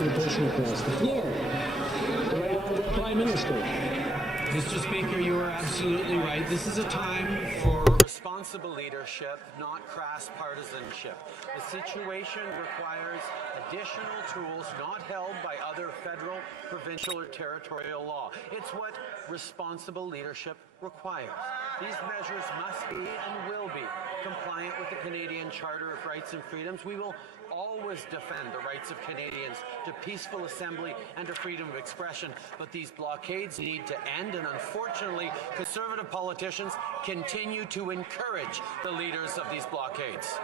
to the person across the floor. The Right Honourable Prime Minister. Mr. Speaker, you are absolutely right. This is a time for responsible leadership, not crass partisanship. The situation requires additional tools not held by other federal, provincial, or territorial law. It's what responsible leadership requires. These measures must be and will be compliant with the Canadian Charter of Rights and Freedoms. We will always defend the rights of Canadians to peaceful assembly and to freedom of expression, but these blockades need to end, and unfortunately, Conservative politicians continue to encourage the leaders of these blockades.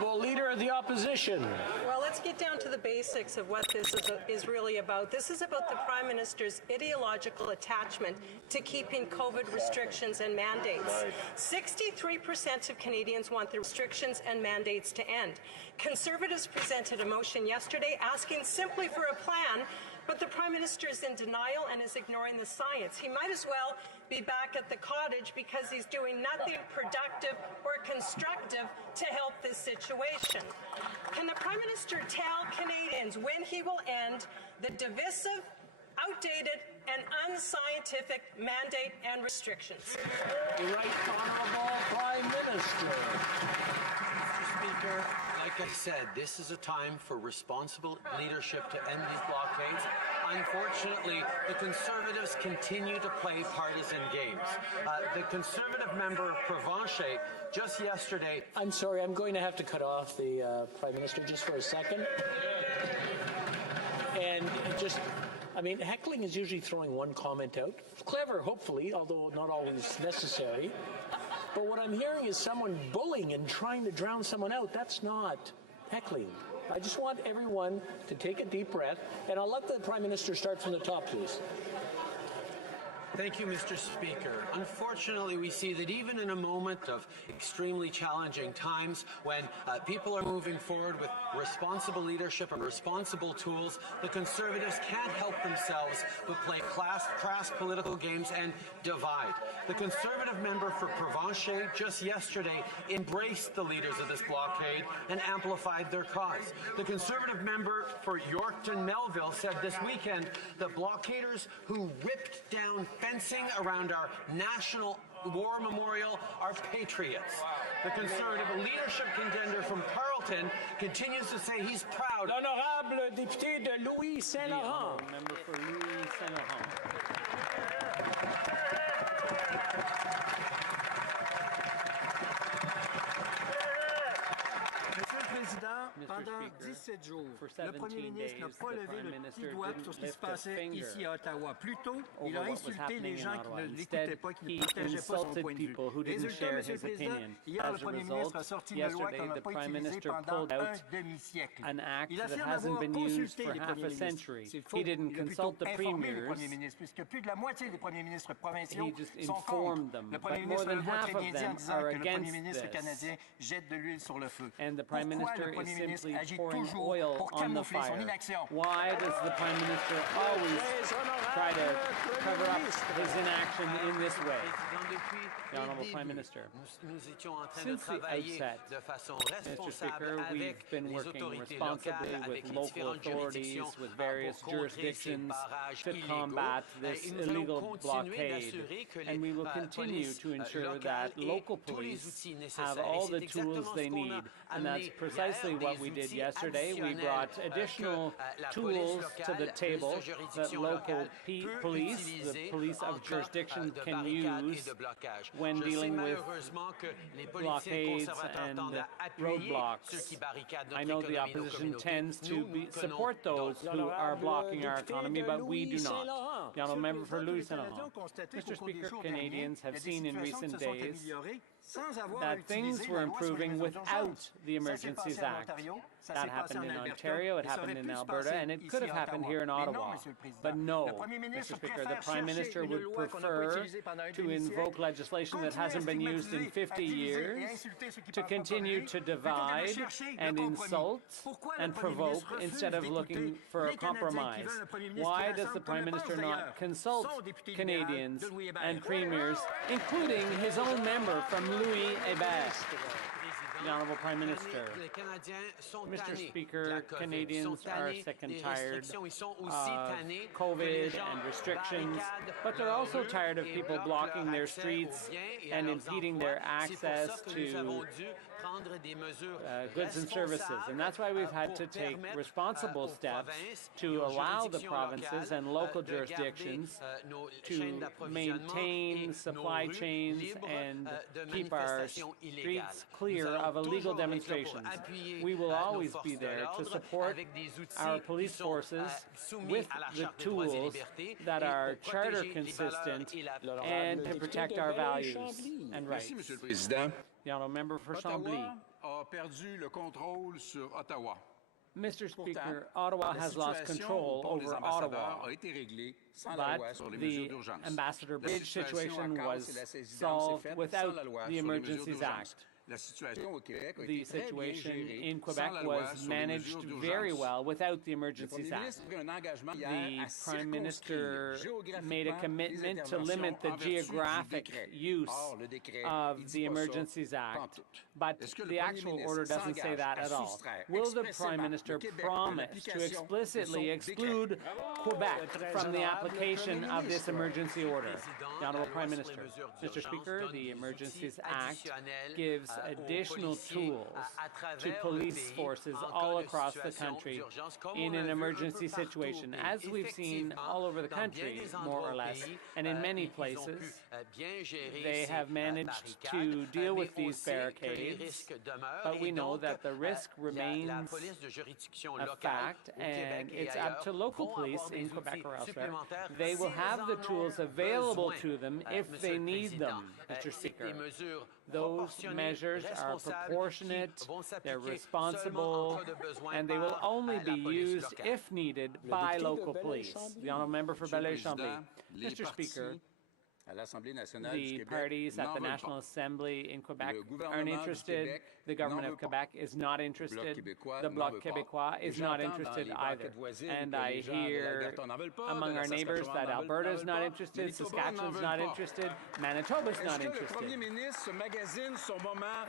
Well, Leader of the Opposition. Well, let's get down to the basics of what this is really about. This is about the Prime Minister's ideological attachment to keeping COVID restrictions and mandates. 63% of Canadians want the restrictions and mandates to end. Conservatives presented a motion yesterday asking simply for a plan, but the Prime Minister is in denial and is ignoring the science. He might as well be back at the cottage because he's doing nothing productive or constructive to help this situation. Can the Prime Minister tell Canadians when he will end the divisive, outdated, and unscientific mandate and restrictions? The Right Honourable Prime Minister. Mr. Speaker, like I said, this is a time for responsible leadership to end these blockades. Unfortunately, the Conservatives continue to play partisan games. The Conservative member of Provencher just yesterday... I'm sorry, I'm going to have to cut off the Prime Minister just for a second. And just... I mean, heckling is usually throwing one comment out. Clever, hopefully, although not always necessary. But what I'm hearing is someone bullying and trying to drown someone out. That's not heckling. I just want everyone to take a deep breath, and I'll let the Prime Minister start from the top, please. Thank you, Mr. Speaker. Unfortunately, we see that even in a moment of extremely challenging times, when people are moving forward with responsible leadership and responsible tools, the Conservatives can't help themselves but play crass political games and divide. The Conservative member for Provencher just yesterday embraced the leaders of this blockade and amplified their cause. The Conservative member for Yorkton Melville said this weekend that blockaders who ripped down fencing around our national war memorial are patriots. The Conservative leadership contender from Carleton continues to say he's proud. L'honorable député de Louis Saint-Laurent. Member for Louis Saint-Laurent. Pendant 17 jours, le Premier ministre n'a pas levé le petit doigt sur ce qui se passait ici à Ottawa. Plus tôt, il a insulté les gens qui ne l'écoutaient pas, qui ne partageaient pas son point de vue. Résultat, M. le Président, hier, le Premier ministre a sorti une loi qu'on n'a pas utilisée pendant un demi-siècle. Il affirme avoir consulté les premiers ministres. C'est faux. Il a plutôt informé les premiers ministres, puisque plus de la moitié des premiers ministres provinciaux sont contre. Le Premier ministre a le droit très bien dit en disant que le Premier ministre canadien jette de l'huile sur le feu. Pourquoi le Premier ministre agit toujours pour camoufler son inaction? Why does the Prime Minister always try to cover up his inaction in this way? The Honourable Prime Minister. Since the outset, Mr. Speaker, we've been working responsibly with local authorities, with various jurisdictions to combat this illegal blockade, and we will continue to ensure that local police have all the tools they need, and that's precisely what we did yesterday. We brought additional tools to the table that local police, the police of jurisdiction, can use when dealing with blockades and roadblocks. I know the opposition tends to support those who are blocking our economy, but we do not. The Honourable Member for Louis Saint-Laurent. Mr. Speaker, Canadians have seen in recent days that things were improving without the Emergencies Act. That happened in Ontario, it happened in Alberta, and it could have happened here in Ottawa. But no, Mr. Speaker, the Prime Minister would prefer to invoke legislation that hasn't been used in 50 years to continue to divide and insult and provoke instead of looking for a compromise. Why does the Prime Minister not consult Canadians and premiers, including his own member from Louis Hébert? The Honourable Prime Minister. Mr. Speaker, Canadians are sick and tired of COVID and restrictions, but they're also tired of people blocking their streets and impeding their access to goods and services. And that's why we've had to take responsible steps to allow the provinces and local jurisdictions to maintain supply chains and keep our streets clear of illegal demonstrations. We will always be there to support our police forces with the tools that are charter consistent and to protect our values and rights. The Honourable Member for Chambly. Mr. Speaker, Ottawa has lost control over Ottawa, but the Ambassador Bridge situation was solved without the Emergencies Act. The situation in Quebec was managed very well without the Emergencies Act. The Prime Minister made a commitment to limit the geographic use of the Emergencies Act, but the actual order doesn't say that at all. Will the Prime Minister promise to explicitly exclude Quebec from the application of this emergency order? The Honourable Prime Minister. Mr. Speaker, the Emergencies Act gives additional tools to police forces all across the country in an emergency situation, as we've seen all over the country, more or less, and in many places. They have managed to deal with these barricades, but we know that the risk remains a fact, and it's up to local police in Quebec or elsewhere. They will have the tools available to them if they need them, Mr. Speaker. Those measures are proportionate, they're responsible, and they will only be used if needed by local police. The Honourable Member for Belleuil-Chambly. Mr. Speaker, the parties at the National Assembly in Quebec aren't interested. The government of Quebec is not interested. The Bloc Québécois is not interested either. And I hear among our neighbors that Alberta is not interested, Saskatchewan's not interested, Manitoba's not interested.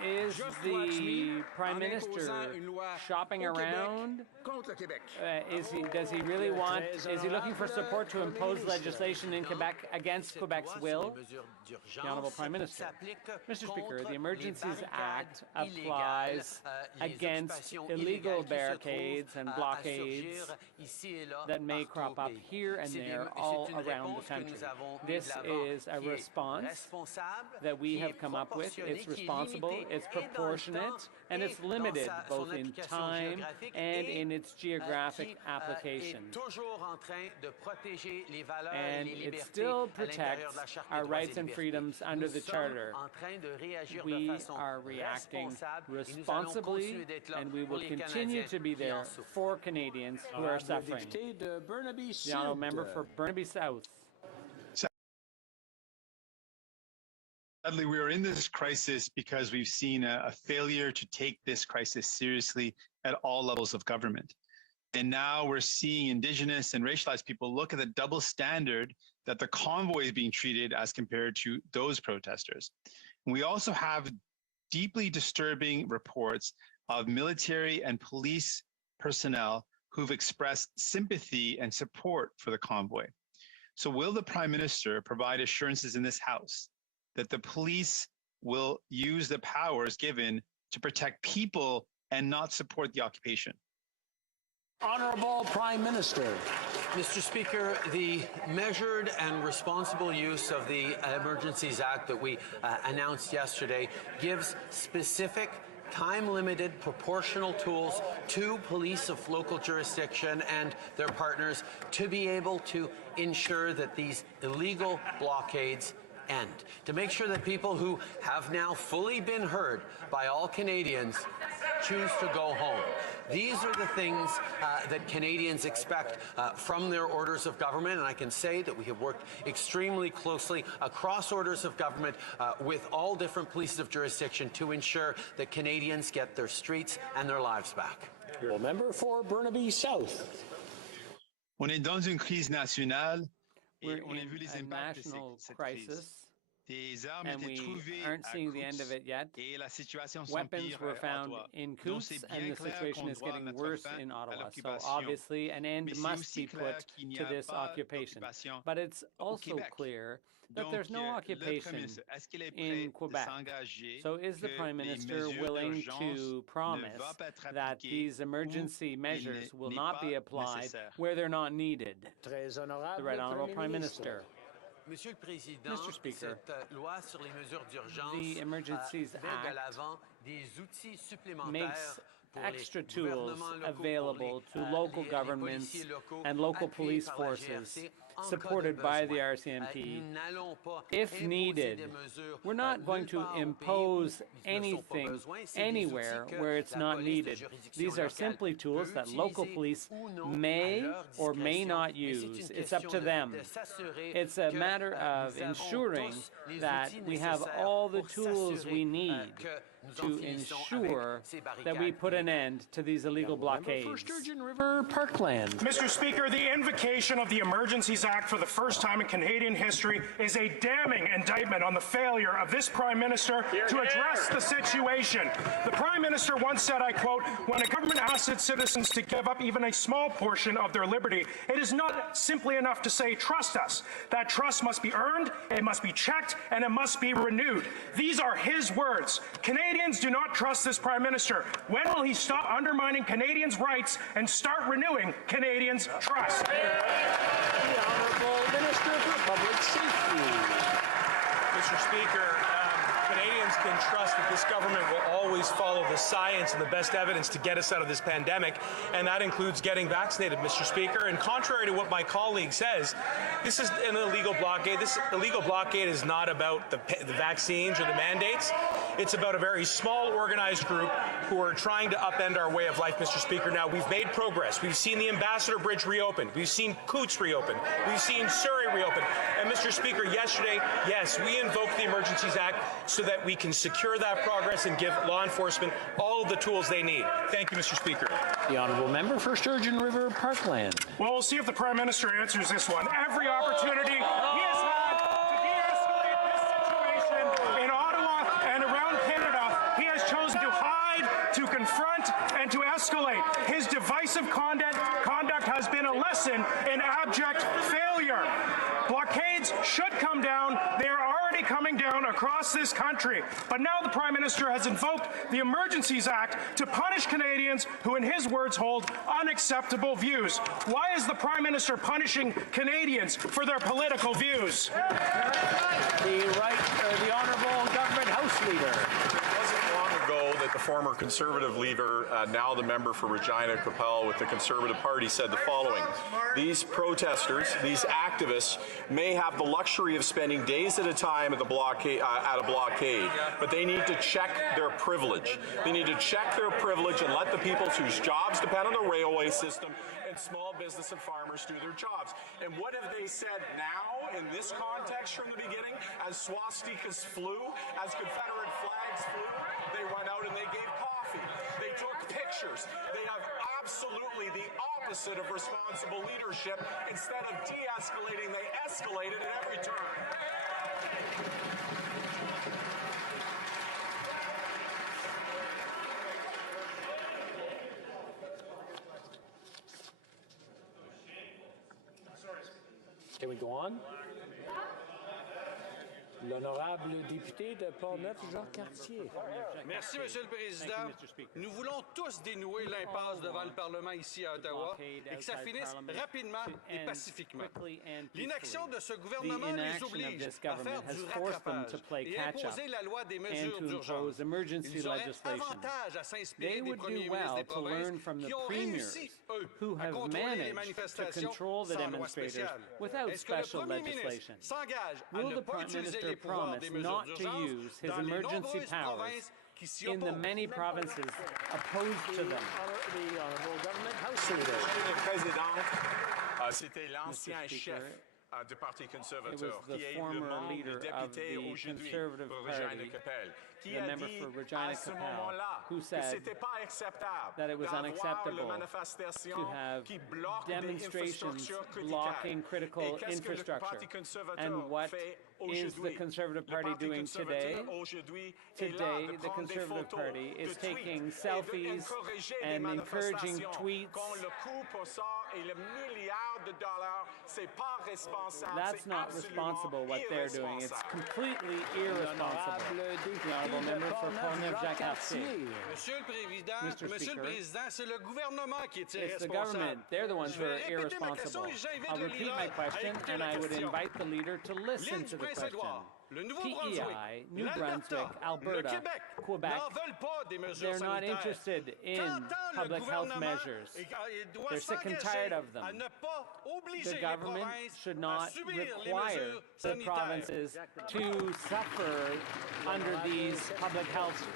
Is the Prime Minister shopping around? Does he really want, is he looking for support to impose legislation in Quebec against Quebec's will? The Honourable Prime Minister. Mr. Speaker, the Emergencies Act applies against illegal barricades and blockades that may crop up here and there all around the country. This is a response that we have come up with. It's responsible, it's proportionate, and it's limited both in time and in its geographic application. And it still protects our rights and freedoms under the Charter. We are reacting responsibly, and we will continue to be there for Canadians who are suffering. The Honourable Member for Burnaby South. Sadly, we are in this crisis because we've seen a failure to take this crisis seriously at all levels of government. And now we're seeing Indigenous and racialized people look at the double standard that the convoy is being treated as compared to those protesters. And we also have deeply disturbing reports of military and police personnel who've expressed sympathy and support for the convoy. So will the Prime Minister provide assurances in this House that the police will use the powers given to protect people and not support the occupation? Honourable Prime Minister. Mr. Speaker, the measured and responsible use of the Emergencies Act that we announced yesterday gives specific time-limited proportional tools to police of local jurisdiction and their partners to be able to ensure that these illegal blockades end, to make sure that people who have now fully been heard by all Canadians choose to go home. These are the things that Canadians expect from their orders of government, and I can say that we have worked extremely closely across orders of government with all different polices of jurisdiction to ensure that Canadians get their streets and their lives back. Member for Burnaby South. On est dans une crise nationale. We're in a national crisis, Des armes and étaient we trouvées aren't à seeing the end Coutts of it yet. et la situation Weapons s'empire were à found Ottawa. in Donc Coutts, c'est and bien the clair situation qu'on is doit getting mettre worse fin in à Ottawa. So l'occupation. obviously, an end Mais c'est must aussi be put clair qu'il n'y to a this pas occupation. d'occupation But it's au also Québec. clear that Donc, there's no le occupation Premier ministre, est-ce qu'il est prêt in de Quebec. s'engager So is the que Prime les Minister mesures willing d'urgence to ne promise vont pas être that appliquées these où emergency il measures will n'est not pas be applied nécessaire? where they're not needed? Très The honorable Right Honourable Prime Ministre. Minister. Monsieur le Président, Mr. Speaker, cette loi sur les mesures d'urgence the Emergencies met de Act l'avant des outils supplémentaires makes pour extra les tools gouvernements locaux, available to local les governments policiers locaux, and local appuyés police par la forces GRC en cas de supported by the besoin. RCMP. Nous n'allons pas If imposer needed, des mesures, we're not going nulle to part au pays où impose ils ne sont pas anything besoins. C'est des anywhere outils que where it's la not police de needed. juridiction These are locale simply tools peut that local utiliser police ou non may à leur or may discrétion. not Et c'est use. une It's up question to them. de s'assurer It's a que, matter of nous avons ensuring tous les that outils we have nécessaires all the pour tools s'assurer, we need que nous en to finissons ensure avec ces that we barricades put an illégales. end to these illegal blockades. For Sturgeon River Parkland. Mr. Speaker, the invocation of the Emergencies Act for the first time in Canadian history is a damning indictment on the failure of this Prime Minister to address the situation. The Prime Minister once said, I quote, "When a government asks its citizens to give up even a small portion of their liberty, it is not simply enough to say, trust us. That trust must be earned, it must be checked, and it must be renewed." These are his words. Canadians do not trust this Prime Minister. When will he stop undermining Canadians' rights and start renewing Canadians' trust? The Honourable Minister for Public Safety. Mr. Speaker, Canadians can trust that this government will always follow the science and the best evidence to get us out of this pandemic, and that includes getting vaccinated, Mr. Speaker. And contrary to what my colleague says, this is an illegal blockade. This illegal blockade is not about the vaccines or the mandates. It's about a very small, organized group who are trying to upend our way of life, Mr. Speaker. Now, we've made progress. We've seen the Ambassador Bridge reopened. We've seen Coutts reopened. We've seen Surrey reopened. And, Mr. Speaker, yesterday, yes, we invoked the Emergencies Act so that we can secure that progress and give law enforcement all of the tools they need. Thank you, Mr. Speaker. The Honourable Member for Sturgeon River Parkland. Well, we'll see if the Prime Minister answers this one. Every opportunity he has had to de-escalate this situation in Ottawa and around Canada, he has chosen to hide, to confront, and to escalate. His divisive conduct has been a lesson in abject failure. Blockades should come down. They are already coming down across this country. But now the Prime Minister has invoked the Emergencies Act to punish Canadians who, in his words, hold unacceptable views. Why is the Prime Minister punishing Canadians for their political views? The Honourable Government House Leader. It wasn't long ago that the former Conservative leader, now the member for Regina Capel with the Conservative Party, said the following: "These protesters, these activists, may have the luxury of spending days at a time at a blockade, but they need to check their privilege. They need to check their privilege and let the people whose jobs depend on the railway system and small business and farmers do their jobs." And what have they said now in this context from the beginning? As swastikas flew, as Confederate flags flew, they went out and they gave coffee. They took pictures. They have absolutely the opposite of responsible leadership. Instead of de-escalating, they escalated at every turn. Can we go on? L'honorable député de Portneuf, Jacques Cartier. Merci, Monsieur le Président. Nous voulons tous dénouer l'impasse devant le Parlement ici à Ottawa et que ça finisse rapidement et pacifiquement. L'inaction de ce gouvernement les oblige à faire du rattrapage et imposer la loi des mesures d'urgence. Ils auraient avantage à s'inspirer des premiers ministres des provinces qui ont réussi, eux, à contrôler les manifestations sans loi spéciale. Est-ce que le premier ministre s'engage à ne pas utiliser les pouvoirs des mesures d'urgence dans les nombreuses provinces qui s'y opposent? in the many provinces opposed to them? Monsieur le Président, c'était l'ancien chef du Parti conservateur, It was the qui est le former membre leader of député the aujourd'hui Conservative pour Party, Regina Capel, qui the a member dit for Regina à ce Capel, moment-là who que said c'était pas acceptable that it was d'avoir unacceptable les manifestations to have qui bloquent des demonstrations infrastructures critiques. blocking critical Et qu'est-ce que le infrastructure. Parti conservateur And what fait is the aujourd'hui? Conservative Party Le Parti doing today? conservateur aujourd'hui est là Today, de the prendre des Conservative photos, Party de is taking tweets selfies et d'encourager des and encouraging manifestations. tweets. Quand le coût pour ça est le milliard de dollars, c'est pas responsable. That's not responsible what they're doing. It's completely irresponsible. The honourable member for Portneuf-Jacques-Cartier. Monsieur le Président, c'est le gouvernement qui est It's the irresponsable. government. They're the ones who are Je vais répéter ma question irresponsible. et j'invite I'll le repeat leader my à question, écouter and la I would question. invite the leader to listen L'île to du the question. Prince-Édouard, le Nouveau-Brunswick, PEI, New l'Alberta, Brunswick, le Alberta, Québec Quebec, n'en veulent pas des mesures they're not sanitaires. interested in Qu'entend le public health gouvernement measures. doit They're sick and s'engager tired of them. à ne pas obliger The les government provinces should à not subir les require mesures the sanitaires. provinces to suffer under these public health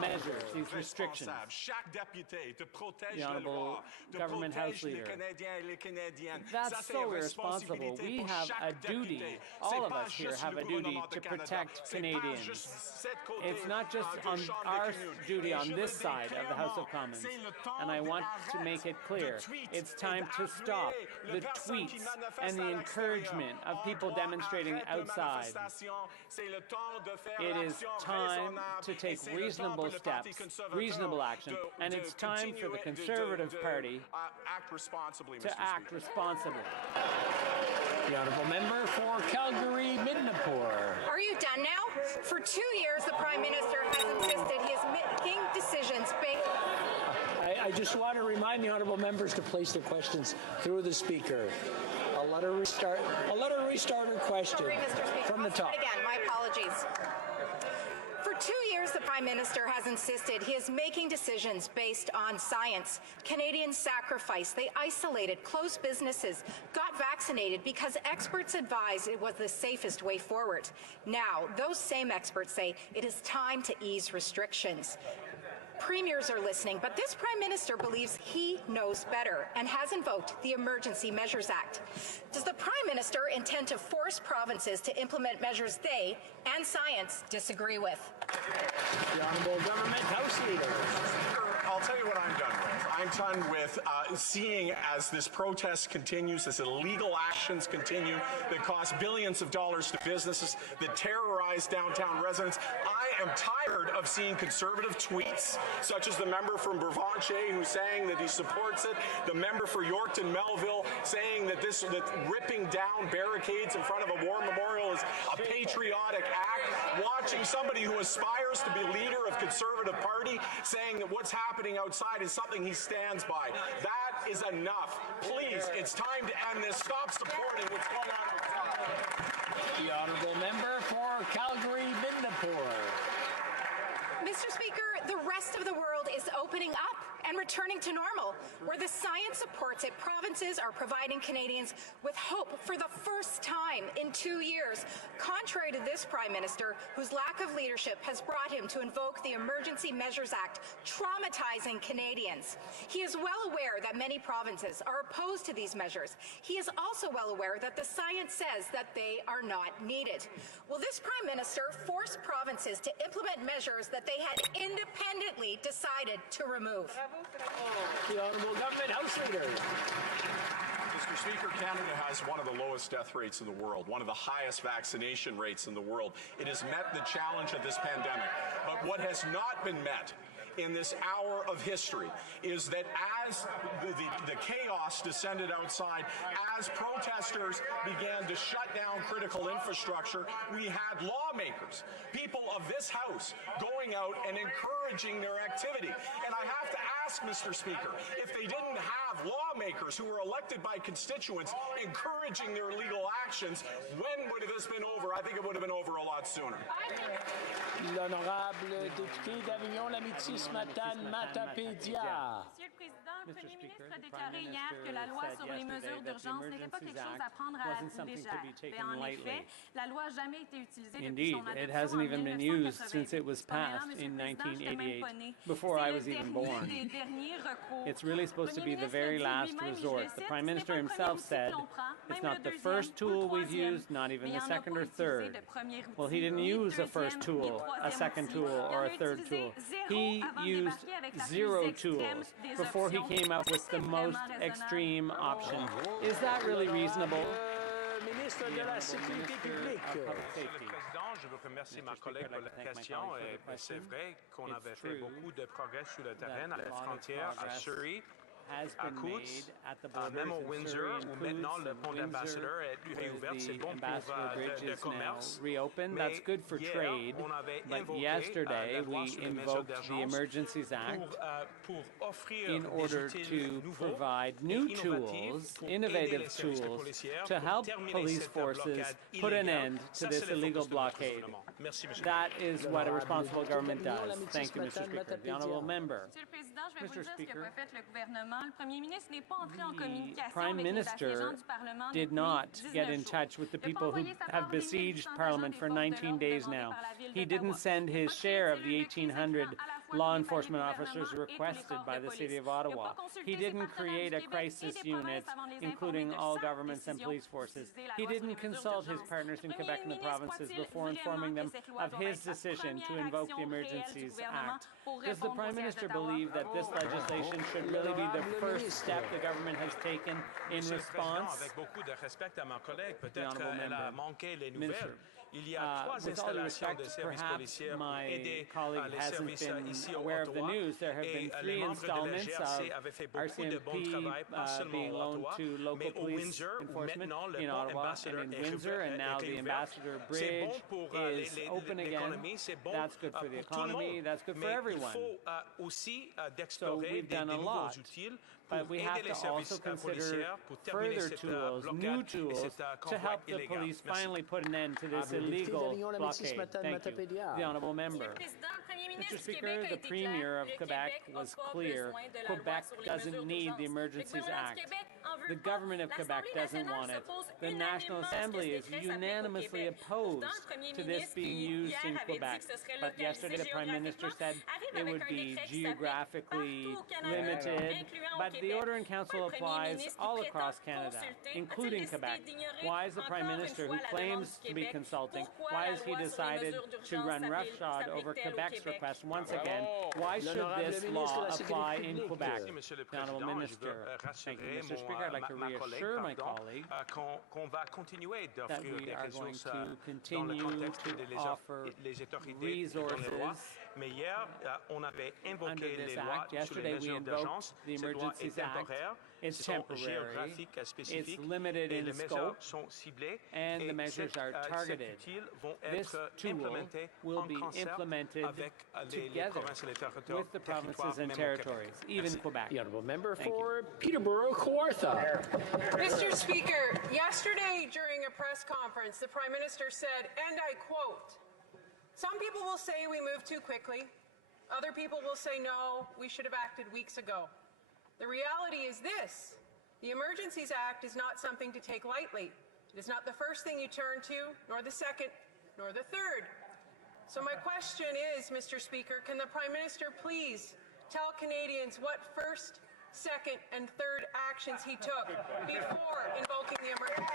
measures, these restrictions. Chaque député te protège The la Honourable loi, te Government protège House les Leader. Canadiens et les Canadiennes. That's Ça, c'est so la irresponsible. responsabilité We pour have chaque a duty, député. all C'est of pas us here juste have le a duty gouvernement to de Canada. protect C'est pas Canadians. juste cette côté, It's not just de on Chambre des our communes. duty Et on je this le dis side of the House of clairement, Commons. c'est le temps And I want to d'arrêter make it de clear, tweets it's et time to stop d'appuyer the les personnes qui tweets manifestent and the à encouragement l'extérieur. of people On doit demonstrating arrêter les outside. manifestations. C'est le temps de faire It is l'action time raisonnable. to Et take c'est le temps reasonable pour le Parti steps, conservateur reasonable action, and de it's time for the continuer Conservative Party act responsibly, to Mr. act Speaker. responsibly. The honourable member for Calgary Midnapore. Are you done now? For 2 years, the Prime Minister has insisted he is making decisions based... I just want to remind the honourable members to place their questions through the Speaker. I'll let her restart her question Sorry, Mr. Speaker. from the I'll top. start again. My apologies. For 2 years, the Prime Minister has insisted he is making decisions based on science. Canadians sacrificed, they isolated, closed businesses, got vaccinated because experts advised it was the safest way forward. Now, those same experts say it is time to ease restrictions. Premiers are listening, but this Prime Minister believes he knows better and has invoked the Emergency Measures Act. Does the Prime Minister intend to force provinces to implement measures they and science disagree with? The Honourable Government House Leader. I'll tell you what I'm done with. I'm done with seeing as this protest continues, as illegal actions continue that cost billions of dollars to businesses, that terrorize downtown residents. I am tired of seeing conservative tweets, such as the member from Bravanchet who's saying that he supports it, the member for Yorkton Melville saying that that ripping down barricades in front of a war memorial is a patriotic act, watching somebody who aspires to be leader of Conservative Party saying that what's happening outside is something he stands by. That is enough. Please, it's time to end this. Stop supporting what's going on outside. The Honourable Member for Calgary Midnapore. Mr. Speaker, the rest of the world is opening up and returning to normal. Where the science supports it, provinces are providing Canadians with hope for the first time in 2 years, contrary to this Prime Minister, whose lack of leadership has brought him to invoke the Emergency Measures Act, traumatizing Canadians. He is well aware that many provinces are opposed to these measures. He is also well aware that the science says that they are not needed. Will this Prime Minister force provinces to implement measures that they had independently decided to remove? The Honourable Government House Leader. Mr. Speaker, Canada has one of the lowest death rates in the world, one of the highest vaccination rates in the world. It has met the challenge of this pandemic. But what has not been met in this hour of history is that as the chaos descended outside, as protesters began to shut down critical infrastructure, we had lawmakers, people of this House, going out and encouraging their activity. And I have to ask, Mr. Speaker, if they didn't have lawmakers who were elected by constituents encouraging their illegal actions, when would this have been over? I think it would have been over a lot sooner. L'honorable député d'Avignon-Lamétis-Matane-Matapédia. Monsieur le Président, Mr. Speaker, the Prime Minister said yesterday that the Emergencies Act wasn't something to be taken lightly. Indeed, it hasn't even been used since it was passed in 1988, before I was even born. It's really supposed to be the very last resort. The Prime Minister himself said it's not the first tool we've used, not even the second or third. Well, he didn't use a first tool, a second tool, or a third tool. He used 0 tools before he came up with the most extreme option. Is that really reasonable? Ministre de la Sécurité publique. Je veux remercier ma collègue pour la question. C'est vrai qu'on avait fait beaucoup de progrès sur le terrain à la frontière à Surrey, à Coute, même au Windsor, où maintenant le pont d'Ambassadeur est réouvert. C'est bon pour le commerce. Reopened. That's good for trade. But yesterday we invoked the Emergencies Act in order to provide new tools, innovative tools, to help police forces put an end to this illegal blockade. That is what a responsible government does. Thank you, Mr. Speaker. The Honourable Member. Mr. Speaker, the Prime Minister did not get in touch with the people who have besieged Parliament for 19 days now. He didn't send his share of the 1,800 law enforcement officers requested by the City of Ottawa. He didn't create a crisis unit, including all governments and police forces. He didn't consult his partners in Quebec and the provinces before informing them of his decision to invoke the Emergencies Act. Does the Prime Minister believe that this legislation should really be the first step the government has taken in response? Avec beaucoup de respect à ma collègue, peut-être qu'elle a manqué les nouvelles. Il y a 3 installations de services policiers pour aider les services ici au Ottawa. Et les membres de la GRC avaient fait beaucoup de bon travail, pas seulement au Ottawa, mais au Windsor, où maintenant le pont Ambassador est réouvert. C'est bon pour l'économie, c'est bon pour tout le monde. Mais il faut aussi d'explorer des nouveaux outils. But we have to also consider further tools, new tools, to help the police finally put an end to this illegal blockade. Thank you. The Honourable Member. Mr. Speaker, the Premier of Quebec was clear. Quebec doesn't need the Emergencies Act. The government of Quebec doesn't want it. The National Assembly is unanimously opposed to this being used in Quebec. But yesterday the Prime Minister said it would be geographically limited. But the order in Council applies all across Canada, including Quebec. Why is the Prime Minister, who claims to be consulting, why has he decided to run roughshod over Quebec's request once again? Why should this law apply in Quebec? The Honourable Minister. Thank you, Mr. Speaker. I'd like to reassure my colleague that we are going to continue to offer resources under this act. Yesterday we invoked the Emergencies Act. It's temporary, it's limited in scope, and the measures are targeted. This tool will be implemented together with the provinces and territories, even Quebec. The Honourable Member for Peterborough, Kawartha. Mr. Speaker, yesterday during a press conference, the Prime Minister said, and I quote, "Some people will say we moved too quickly. Other people will say, no, we should have acted weeks ago. The reality is this. The Emergencies Act is not something to take lightly. It is not the first thing you turn to, nor the second, nor the third. So my question is, Mr. Speaker, can the Prime Minister please tell Canadians what first, second, and third actions he took before invoking the emergency?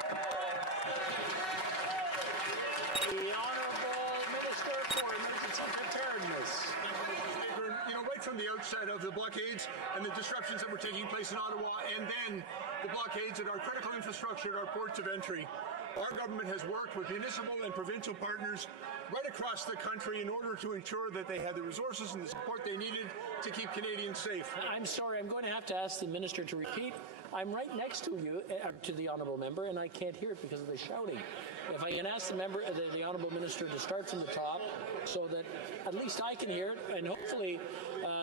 The Honourable Minister for Emergency Preparedness. You know, right from the outset of the blockades and the disruptions that were taking place in Ottawa, and then the blockades at our critical infrastructure at our ports of entry, our government has worked with municipal and provincial partners right across the country in order to ensure that they had the resources and the support they needed to keep Canadians safe. I'm sorry, I'm going to have to ask the Minister to repeat. I'm right next to you, to the Honourable Member, and I can't hear it because of the shouting. If I can ask the Honourable Minister to start from the top so that at least I can hear it, and hopefully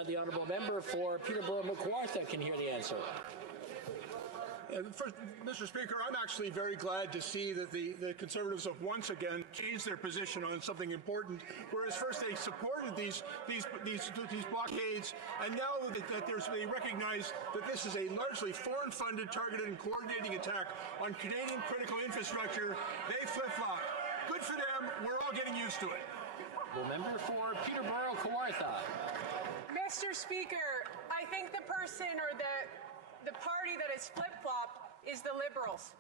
the Honourable Member for Peterborough Kawartha can hear the answer. First, Mr. Speaker, I'm actually very glad to see that the Conservatives have once again changed their position on something important. Whereas first they supported these blockades, and now that they recognize that this is a largely foreign-funded, targeted, and coordinating attack on Canadian critical infrastructure, they flip-flop. Good for them. We're all getting used to it. The member for Peterborough Kawartha. Mr. Speaker, I think the person or the party that has flip-flopped is the Liberals.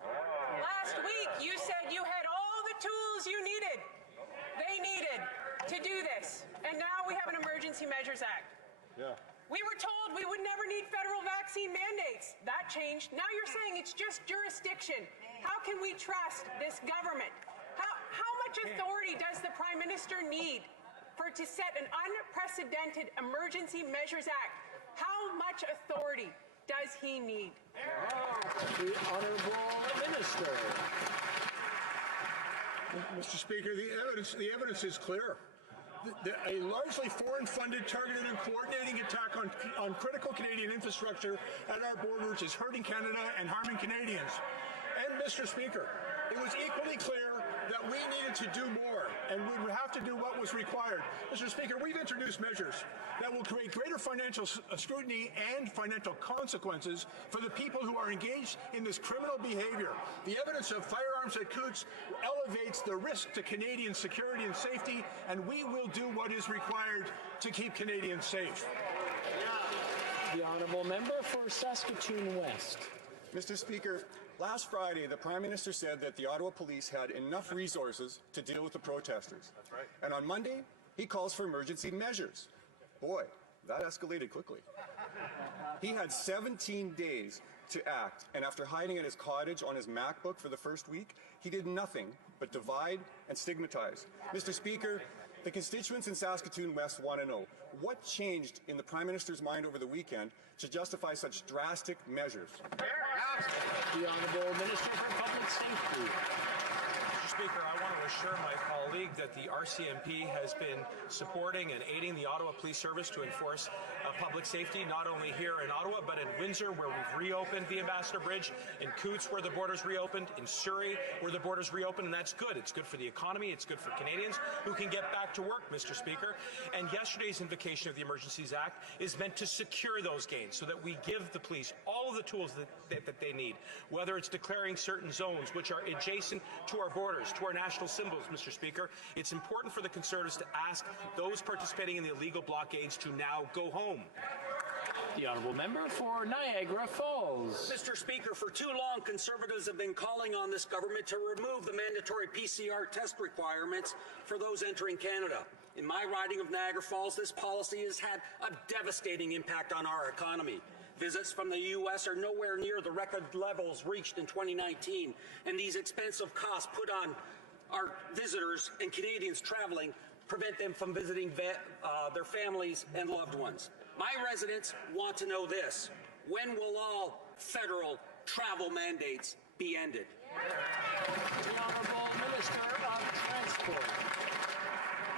Last week, you said you had all the tools you needed. They needed to do this. And now we have an Emergency Measures Act. Yeah. We were told we would never need federal vaccine mandates. That changed. Now you're saying it's just jurisdiction. How can we trust this government? How much authority does the Prime Minister need to set an unprecedented Emergency Measures Act? How much authority does he need? The Honourable Minister. Mr. Speaker, the evidence is clear. A largely foreign-funded, targeted, and coordinating attack on critical Canadian infrastructure at our borders is hurting Canada and harming Canadians. And, Mr. Speaker, it was equally clear that we needed to do more, and we would have to do what was required. Mr. Speaker, we've introduced measures that will create greater financial scrutiny and financial consequences for the people who are engaged in this criminal behavior. The evidence of firearms at Coots elevates the risk to Canadian security and safety, and we will do what is required to keep Canadians safe. The Honourable Member for Saskatoon West. Mr. Speaker, last Friday, the Prime Minister said that the Ottawa Police had enough resources to deal with the protesters. That's right. And on Monday, he calls for emergency measures. Boy, that escalated quickly. He had 17 days to act, and after hiding at his cottage on his MacBook for the first week, he did nothing but divide and stigmatize. Mr. Speaker, the constituents in Saskatoon West want to know what changed in the Prime Minister's mind over the weekend to justify such drastic measures. The Honourable Minister for Public Safety. Mr. Speaker, I want to assure my colleague that the RCMP has been supporting and aiding the Ottawa Police Service to enforce public safety, not only here in Ottawa, but in Windsor, where we've reopened the Ambassador Bridge, in Coots, where the border's reopened, in Surrey, where the border's reopened, and that's good. It's good for the economy. It's good for Canadians who can get back to work, Mr. Speaker. And yesterday's invocation of the Emergencies Act is meant to secure those gains so that we give the police all of the tools that they need, whether it's declaring certain zones which are adjacent to our borders, to our national symbols, Mr. Speaker. It's important for the Conservatives to ask those participating in the illegal blockades to now go home. The Honourable Member for Niagara Falls. Mr. Speaker, for too long, Conservatives have been calling on this government to remove the mandatory PCR test requirements for those entering Canada. In my riding of Niagara Falls, this policy has had a devastating impact on our economy. Visits from the U.S. are nowhere near the record levels reached in 2019, and these expensive costs put on our visitors and Canadians traveling prevent them from visiting their families and loved ones. My residents want to know this: when will all federal travel mandates be ended? The Honourable Minister of Transport.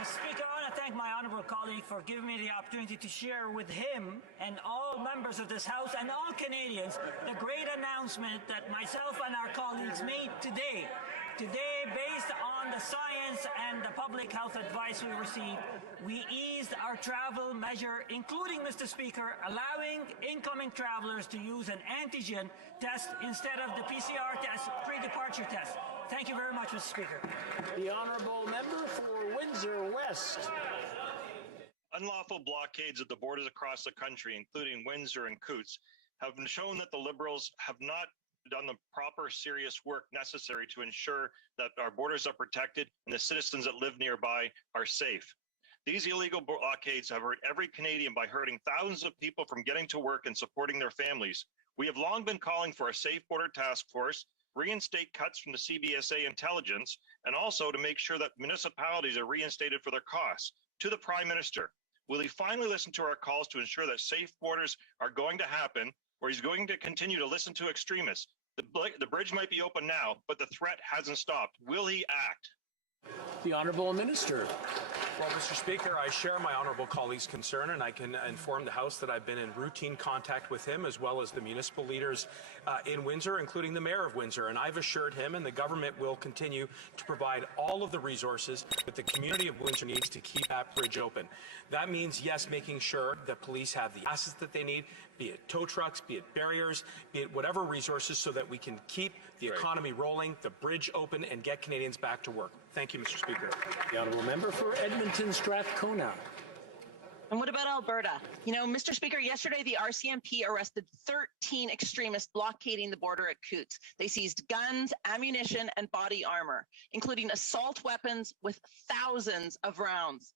Mr. Speaker, I want to thank my honourable colleague for giving me the opportunity to share with him and all members of this House and all Canadians the great announcement that myself and our colleagues made today. Today, based on the science and the public health advice we received, we eased our travel measure, including, Mr. Speaker, allowing incoming travelers to use an antigen test instead of the PCR test, pre-departure test. Thank you very much, Mr. Speaker. The Honourable Member for Windsor West. Unlawful blockades at the borders across the country, including Windsor and Coots, have been shown that the Liberals have not done the proper, serious work necessary to ensure that our borders are protected and the citizens that live nearby are safe. These illegal blockades have hurt every Canadian by hurting thousands of people from getting to work and supporting their families. We have long been calling for a safe border task force, reinstate cuts from the CBSA intelligence, and also to make sure that municipalities are reinstated for their costs. To the Prime Minister, will he finally listen to our calls to ensure that safe borders are going to happen, or he's going to continue to listen to extremists? The bridge might be open now, but the threat hasn't stopped. Will he act? The Honourable Minister. Well, Mr. Speaker, I share my honourable colleague's concern, and I can inform the House that I've been in routine contact with him, as well as the municipal leaders in Windsor, including the Mayor of Windsor, and I've assured him and the government will continue to provide all of the resources that the community of Windsor needs to keep that bridge open. That means, yes, making sure that police have the assets that they need, be it tow trucks, be it barriers, be it whatever resources, so that we can keep the economy rolling, the bridge open, and get Canadians back to work. Thank you, Mr. Speaker. The Honourable Member for Edmonton Strathcona. And what about Alberta? You know, Mr. Speaker, yesterday the RCMP arrested 13 extremists blockading the border at Coute. They seized guns, ammunition, and body armor, including assault weapons with thousands of rounds.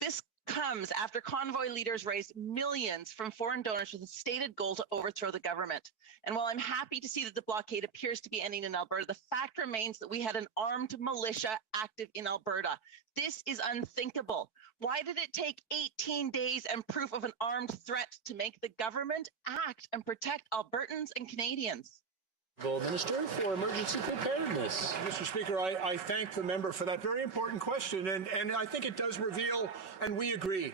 This comes after convoy leaders raised millions from foreign donors with a stated goal to overthrow the government. And while I'm happy to see that the blockade appears to be ending in Alberta, the fact remains that we had an armed militia active in Alberta. This is unthinkable. Why did it take 18 days and proof of an armed threat to make the government act and protect Albertans and Canadians? Minister for Emergency Preparedness. Mr. Speaker, I thank the member for that very important question, and I think it does reveal, and we agree,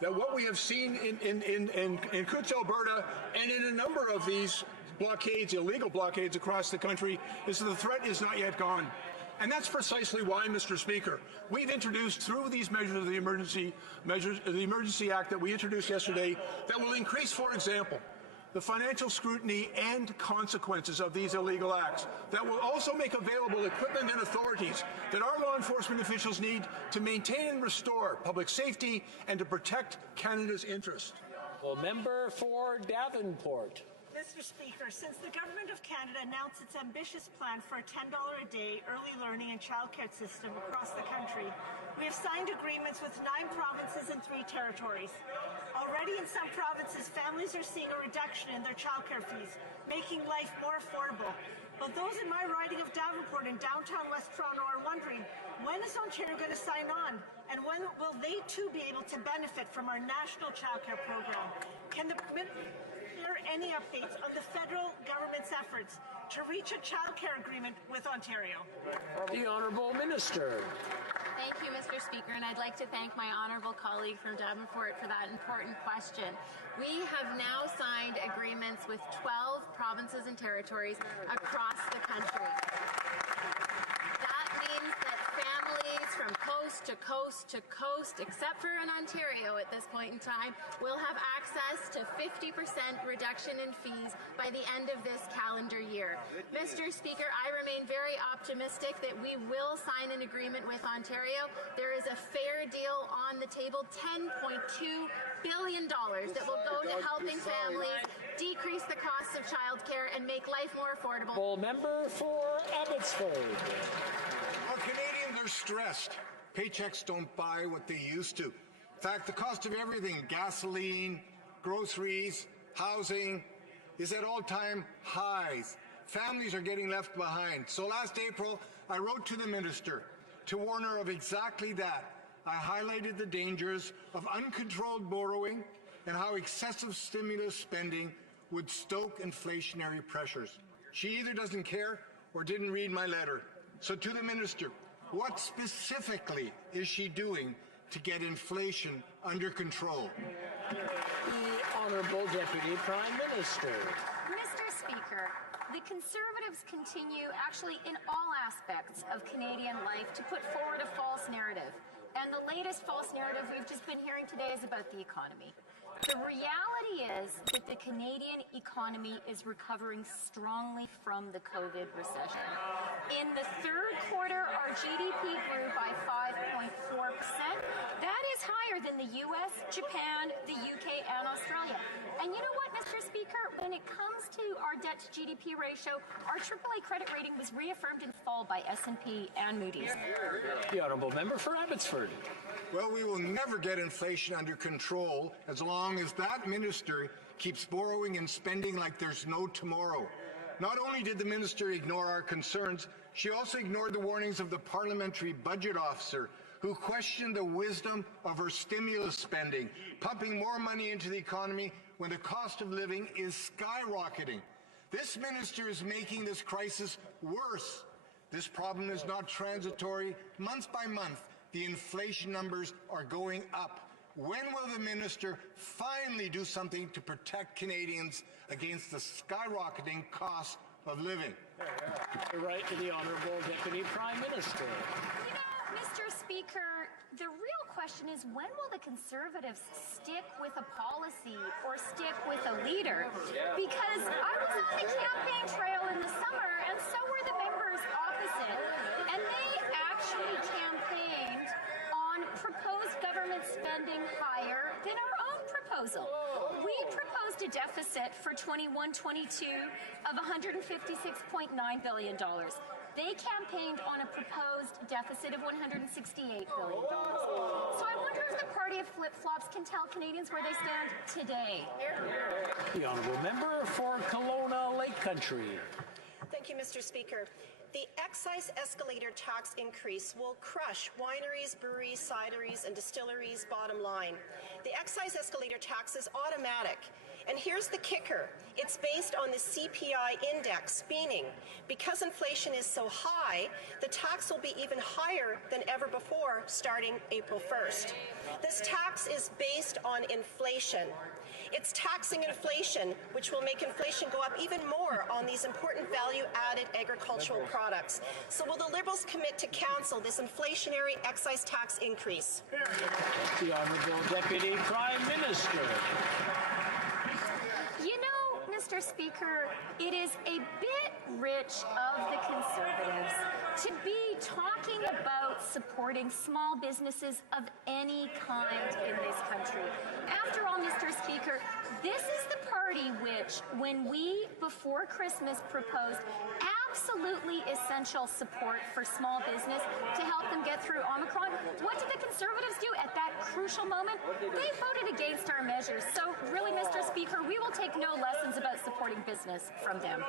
that what we have seen in Coutts, Alberta, and in a number of these blockades, illegal blockades across the country, is that the threat is not yet gone. And that's precisely why, Mr. Speaker, we've introduced through these measures of the Emergency Act that we introduced yesterday that will increase, for example, the financial scrutiny and consequences of these illegal acts, that will also make available equipment and authorities that our law enforcement officials need to maintain and restore public safety and to protect Canada's interests. Well, Member for Davenport. Mr. Speaker, since the Government of Canada announced its ambitious plan for a $10 a day early learning and childcare system across the country, we have signed agreements with 9 provinces and 3 territories. Already in some provinces, families are seeing a reduction in their childcare fees, making life more affordable. But those in my riding of Davenport in downtown West Toronto are wondering, when is Ontario going to sign on? And when will they too be able to benefit from our national childcare program? Can the share any updates on the federal government's efforts to reach a childcare agreement with Ontario? The Honourable Minister. Thank you, Mr. Speaker, and I'd like to thank my honourable colleague from Davenport for that important question. We have now signed agreements with 12 provinces and territories across the country. That means that families from coast to coast to coast, except for in Ontario at this point in time, will have access to 50% reduction in fees by the end of this calendar year. Mr. Speaker, I remain very optimistic that we will sign an agreement with Ontario. There is a fair deal on the table, $10.2 billion that will go to helping families decrease the costs of childcare and make life more affordable. Well, Member for Abbotsford. Our Canadians are stressed. Paychecks don't buy what they used to. In fact, the cost of everything, gasoline, groceries, housing, is at all-time highs. Families are getting left behind. So last April, I wrote to the minister to warn her of exactly that. I highlighted the dangers of uncontrolled borrowing and how excessive stimulus spending would stoke inflationary pressures. She either doesn't care or didn't read my letter. So to the minister, what specifically is she doing to get inflation under control? The Honourable Deputy Prime Minister. Mr. Speaker, the Conservatives continue, actually in all aspects of Canadian life, to put forward a false narrative. And the latest false narrative we've just been hearing today is about the economy. The reality is that the Canadian economy is recovering strongly from the COVID recession. In the third quarter, our GDP grew by 5.4%. That is higher than the US, Japan, the UK, and Australia. And you know what, Mr. Speaker? When it comes to our debt-to-GDP ratio, our AAA credit rating was reaffirmed in fall by S&P and Moody's. The Honourable Member for Abbotsford. Well, we will never get inflation under control as long as that minister keeps borrowing and spending like there's no tomorrow. Not only did the minister ignore our concerns, she also ignored the warnings of the parliamentary budget officer, who questioned the wisdom of her stimulus spending, pumping more money into the economy when the cost of living is skyrocketing. This minister is making this crisis worse. This problem is not transitory. Month by month, the inflation numbers are going up. When will the minister finally do something to protect Canadians against the skyrocketing cost of living? Right to the Honourable Deputy Prime Minister. You know, Mr. Speaker, the real question is when will the Conservatives stick with a policy or stick with a leader? Because I was on the campaign trail in the summer and so were the members opposite. And they actually campaigned on proposed government spending higher than our own proposal. We proposed a deficit for 21-22 of $156.9 billion. They campaigned on a proposed deficit of $168 billion. So I wonder if the party of flip-flops can tell Canadians where they stand today. The Honourable Member for Kelowna Lake Country. Thank you, Mr. Speaker. The excise escalator tax increase will crush wineries, breweries, cideries, and distilleries' bottom line. The excise escalator tax is automatic. And here's the kicker. It's based on the CPI index, meaning because inflation is so high, the tax will be even higher than ever before starting April 1st. This tax is based on inflation. It's taxing inflation, which will make inflation go up even more on these important value-added agricultural products. So will the Liberals commit to cancel this inflationary excise tax increase? The Honourable Deputy Prime Minister. You know, Mr. Speaker, it is a bit rich of the Conservatives to be talking about supporting small businesses of any kind in this country. After all, Mr. Speaker, this is the party which, when we, before Christmas, proposed absolutely essential support for small business to help them get through Omicron, what did the Conservatives do at that crucial moment? They voted against our measures. So really, Mr. Speaker, we will take no lessons about supporting business from them.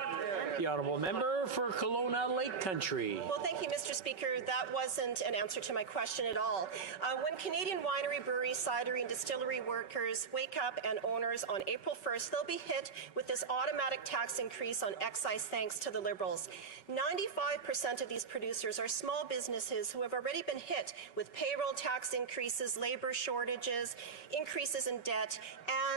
The Honourable Member for Kelowna Lake Country. Well, thank you, Mr. Speaker. That wasn't an answer to my question at all. When Canadian winery, brewery, cidery, and distillery workers wake up and owners on April 1st, they'll be hit with this automatic tax increase on excise thanks to the Liberals. 95% of these producers are small businesses who have already been hit with payroll tax increases, labor shortages, increases in debt,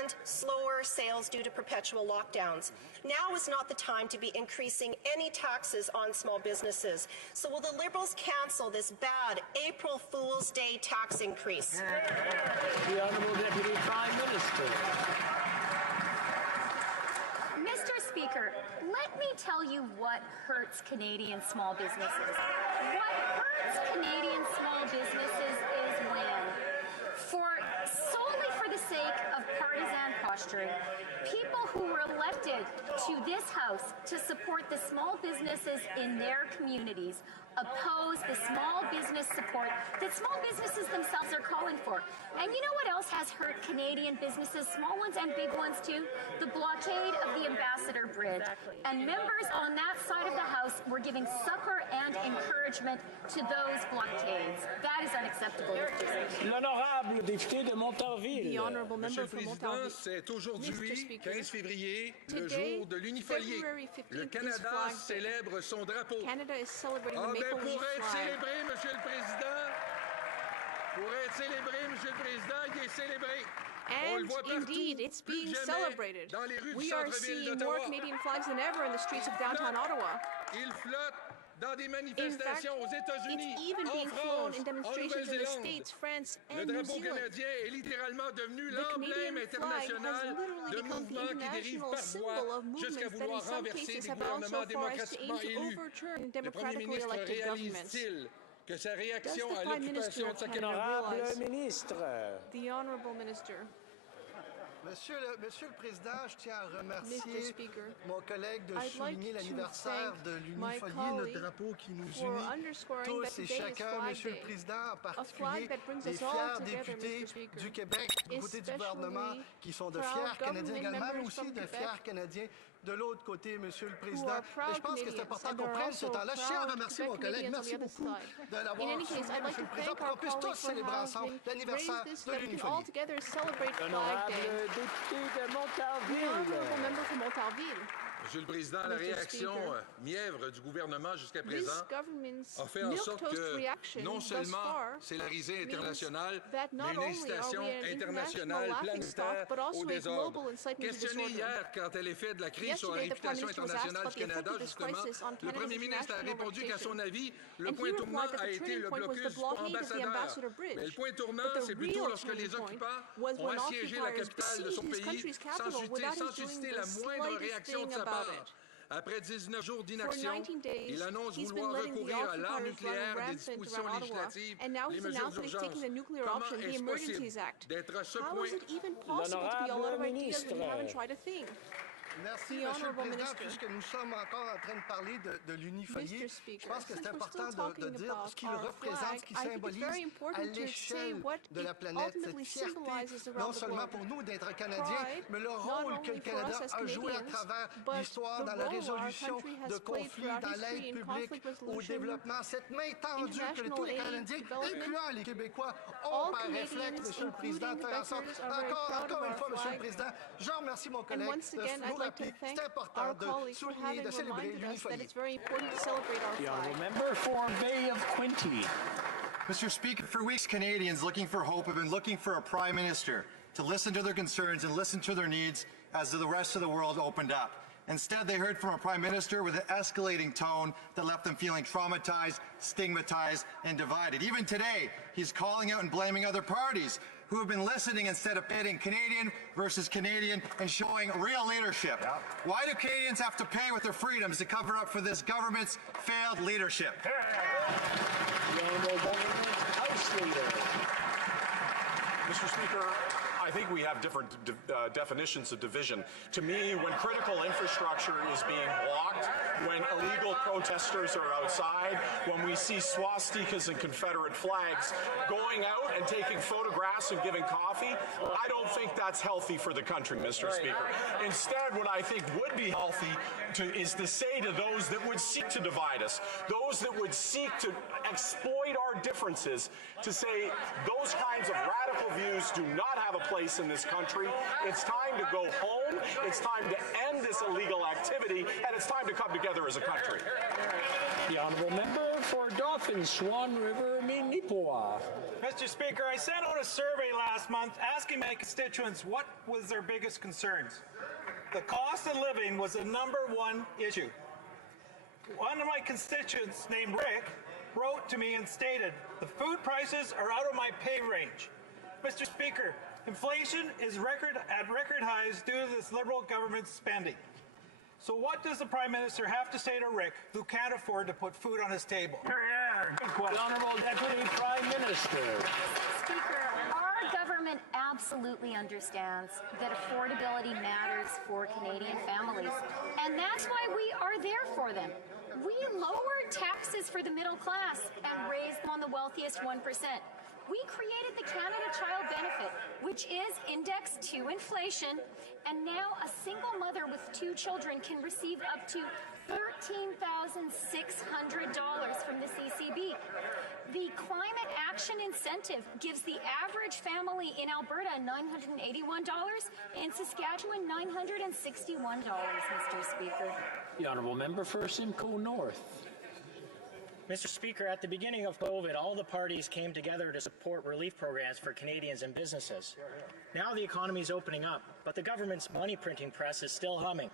and slower sales due to perpetual lockdowns. Now is not the time to be increasing any taxes on small businesses. So will the Liberals cancel this bad April Fool's Day tax increase? The Honourable Deputy Prime Minister. Mr. Speaker, let me tell you what hurts Canadian small businesses. What hurts Canadian small businesses is when, solely for the sake of partisan posturing, people who were elected to this House to support the small businesses in their communities oppose the small business support that small businesses themselves are calling for. And you know what else has hurt Canadian businesses, small ones and big ones too? The blockade of the Ambassador Bridge. And members on that side of the House were giving succor and encouragement to those blockades. That is unacceptable. L'honorable député de Montarville. The honorable member Monsieur le from Président, Montarville. c'est aujourd'hui, 15 février, le Today, jour de l'unifolié. February 15th Le is Canada Flag Day. célèbre son drapeau. Canada is celebrating the Ah ben, Maple Leaf pour être flag. célébré, Monsieur le Président, Monsieur le Président, il est célébré. On le And voit partout, indeed, it's plus being que jamais, celebrated. dans les rues du We are centre-ville seeing more d'Ottawa. Canadian flags than ever in the streets of downtown Ottawa. Il flotte dans des In fact, manifestations aux États-Unis, it's even en being flown France, in en demonstrations in the Nouvelle-Zélande. States, France, Le and New drapeau Zealand. canadien est littéralement devenu The l'emblème Canadian flag international has literally de become the mouvements qui dérivent international symbol parfois of jusqu'à movements that in vouloir some renverser cases des have gone gouvernements so far as to aim démocratiquement to élus. overturn Le Premier democratically ministre elected governments. réalise-t-il que sa Does réaction the à Prime Minister l'occupation of de sa Canada Honorable realize Ministre. the Honourable Minister? Monsieur le Président, je tiens à remercier Mr. Speaker, mon collègue de I'd like souligner to l'anniversaire thank de my l'unifolié, colleague le drapeau qui nous for unit underscoring tous that et today is chacun. Flag Monsieur le Day, Président, en a flag particulier that brings les us all fiers together, députés Mr. Speaker, du Québec, du côté du gouvernement, especially qui sont de proud fiers Canadiens government également, mais members aussi from de Quebec fiers Canadiens de l'autre côté, Monsieur le who Président. are proud Et je pense que c'est Canadians important and qu'on are prenne ce also temps-là. Je tiens à proud remercier Quebec mon collègue. Canadians on Merci the other beaucoup side. de In l'avoir any case, souligné, I'd like Monsieur to le Président, thank pour our qu'on puisse colleague tous for célébrer ensemble having l'anniversaire raised this de that we can all l'unifolié. together celebrate Flag L'honorable Day. député de The Montarville. honourable member from Montarville. Monsieur le Président, la réaction mièvre du gouvernement jusqu'à présent a fait en sorte que non seulement c'est la risée internationale, mais une incitation internationale planétaire au désordre. Questionné hier quant à l'effet de la crise sur la réputation internationale du Canada, justement, le Premier ministre a répondu qu'à son avis, le point tournant a été le blocus ambassadeur. Mais le point tournant, c'est plutôt lorsque les occupants ont assiégé la capitale de son pays sans susciter la moindre réaction de sa part. Après 19 jours d'inaction, il annonce vouloir recourir à l'arme nucléaire, des dispositions législatives, les mesures d'urgence. Comment est-ce possible d'être à ce point? L'honorable ministre. Merci, Monsieur le Président. Puisque nous sommes encore en train de parler de l'unifoyer, je pense que c'est important de dire ce qu'il représente, ce qu'il symbolise à l'échelle de la planète, cette fierté, non seulement pour nous d'être Canadiens, mais le rôle que le Canada a joué à travers l'histoire dans la résolution de conflits, dans l'aide publique au développement, cette main tendue que tous les Canadiens, incluant les Québécois, ont par réflexe, Monsieur le Président, de faire en sorte. Encore une fois, Monsieur le Président, je remercie mon collègue de c'est important de souligner, de célébrer l'unifoyer. The honourable member for Bay of Quinte. Mr. Speaker, for weeks Canadians looking for hope have been looking for a Prime Minister to listen to their concerns and listen to their needs as the rest of the world opened up. Instead, they heard from a Prime Minister with an escalating tone that left them feeling traumatized, stigmatized, and divided. Even today, he's calling out and blaming other parties who have been listening instead of pitting Canadian versus Canadian and showing real leadership. Yeah. Why do Canadians have to pay with their freedoms to cover up for this government's failed leadership? The Honourable Government House Leader. Mr. Speaker, I think we have different definitions of division. To me, when critical infrastructure is being blocked, when illegal protesters are outside, when we see swastikas and Confederate flags going out and taking photographs and giving coffee, I don't think that's healthy for the country, Mr. Speaker. Instead, what I think would be healthy is to say to those that would seek to divide us, those that would seek to exploit our differences, to say those kinds of radical views do not have a place in this country. It's time to go home. It's time to end this illegal activity, and it's time to come together as a country. The honourable member for Dauphin, Swan River, Minipoa. Mr. Speaker, I sent out a survey last month asking my constituents what was their biggest concerns. The cost of living was the #1 issue. One of my constituents named Rick wrote to me and stated, "The food prices are out of my pay range." Mr. Speaker, inflation is at record highs due to this Liberal government spending. So what does the Prime Minister have to say to Rick, who can't afford to put food on his table? Good question. The Honourable Deputy Prime Minister. Speaker, our government absolutely understands that affordability matters for Canadian families, and that's why we are there for them. We lowered taxes for the middle class and raised them on the wealthiest 1%. We created the Canada Child Benefit, which is indexed to inflation, and now a single mother with 2 children can receive up to $13,600 from the CCB. The Climate Action Incentive gives the average family in Alberta $981, in Saskatchewan $961, Mr. Speaker. The honourable member for Simcoe North. Mr. Speaker, at the beginning of COVID, all the parties came together to support relief programs for Canadians and businesses. Now the economy is opening up, but the government's money printing press is still humming.